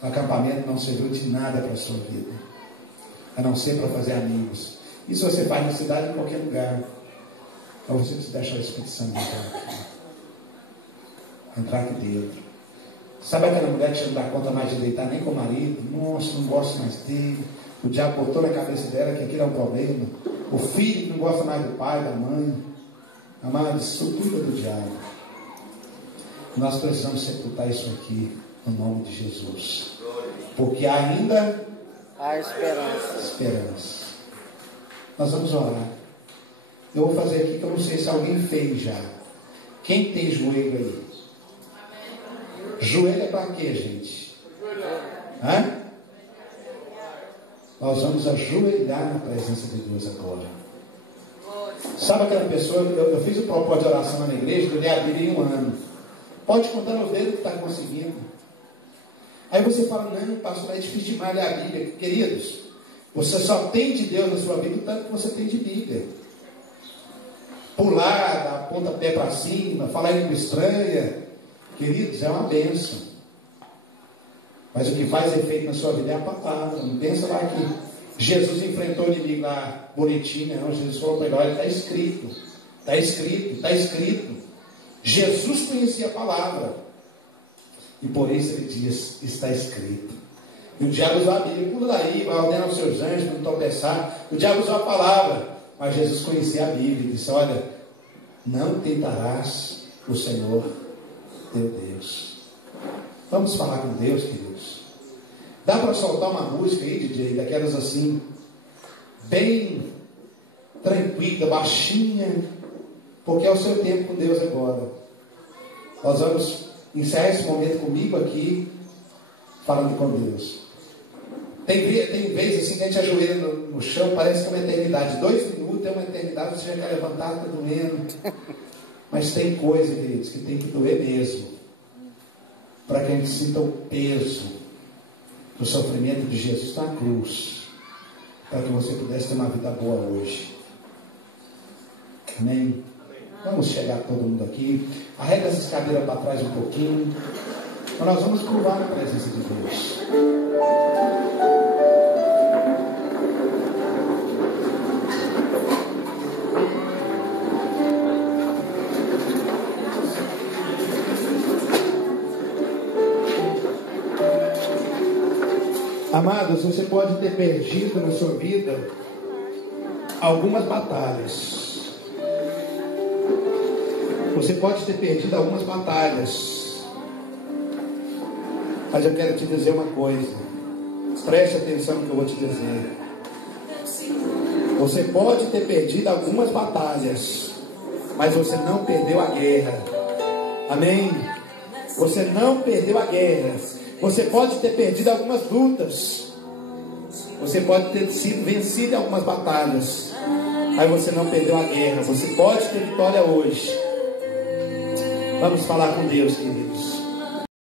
o acampamento não serviu de nada para a sua vida, a não ser para fazer amigos. Isso você faz na cidade, em qualquer lugar. Mas você precisa deixar o Espírito Santo entrar aqui dentro. Sabe aquela mulher que não dá conta mais de deitar nem com o marido? Nossa, não gosto mais dele. O diabo botou na cabeça dela que aquilo é um problema. O filho que não gosta mais do pai, da mãe. Amado, isso tudo é do diabo. Nós precisamos sepultar isso aqui no nome de Jesus. Porque ainda há esperança. Nós vamos orar. Eu vou fazer aqui que eu não sei se alguém fez já. Quem tem joelho aí? Joelho é para quê, gente? Hã? Nós vamos ajoelhar na presença de Deus agora. Sabe aquela pessoa, eu fiz o propósito de oração na igreja, eu li a Bíblia em 1 ano. Pode contar nos dedos que está conseguindo. Aí você fala, não, pastor, é difícil demais ler a Bíblia. Queridos, você só tem de Deus na sua vida o tanto que você tem de Bíblia. Pular, dar pontapé para cima, falar em língua estranha, queridos, é uma bênção. Mas o que faz efeito na sua vida é a palavra. Não pensa lá que Jesus enfrentou o inimigo lá bonitinho, não. Jesus falou para ele, olha, está escrito, está escrito, está escrito. Jesus conhecia a palavra. E por isso ele diz, está escrito. E o diabo usou a Bíblia, pula daí, vai ordenar aos seus anjos para não tropeçar. O diabo usou a palavra, mas Jesus conhecia a Bíblia e disse, olha, não tentarás o Senhor teu Deus. Vamos falar com Deus, queridos. Dá para soltar uma música aí, DJ, daquelas assim, bem tranquila, baixinha, porque é o seu tempo com Deus agora. Nós vamos encerrar esse momento comigo aqui, falando com Deus. Tem vezes assim que a gente ajoelha no chão, parece que é uma eternidade. 2 minutos é uma eternidade, você já quer levantar, está doendo. Mas tem coisa, queridos, que tem que doer mesmo, para que a gente sinta o peso do sofrimento de Jesus na cruz, para que você pudesse ter uma vida boa hoje. Amém? Vamos chegar todo mundo aqui. Arrega essas cadeiras para trás um pouquinho. Mas nós vamos curvar na presença de Deus. Amados, você pode ter perdido na sua vida algumas batalhas. Você pode ter perdido algumas batalhas. Mas eu quero te dizer uma coisa. Preste atenção no que eu vou te dizer. Você pode ter perdido algumas batalhas, mas você não perdeu a guerra. Amém? Você não perdeu a guerra. Você pode ter perdido algumas lutas. Você pode ter sido vencido em algumas batalhas, mas você não perdeu a guerra. Você pode ter vitória hoje. Vamos falar com Deus, queridos.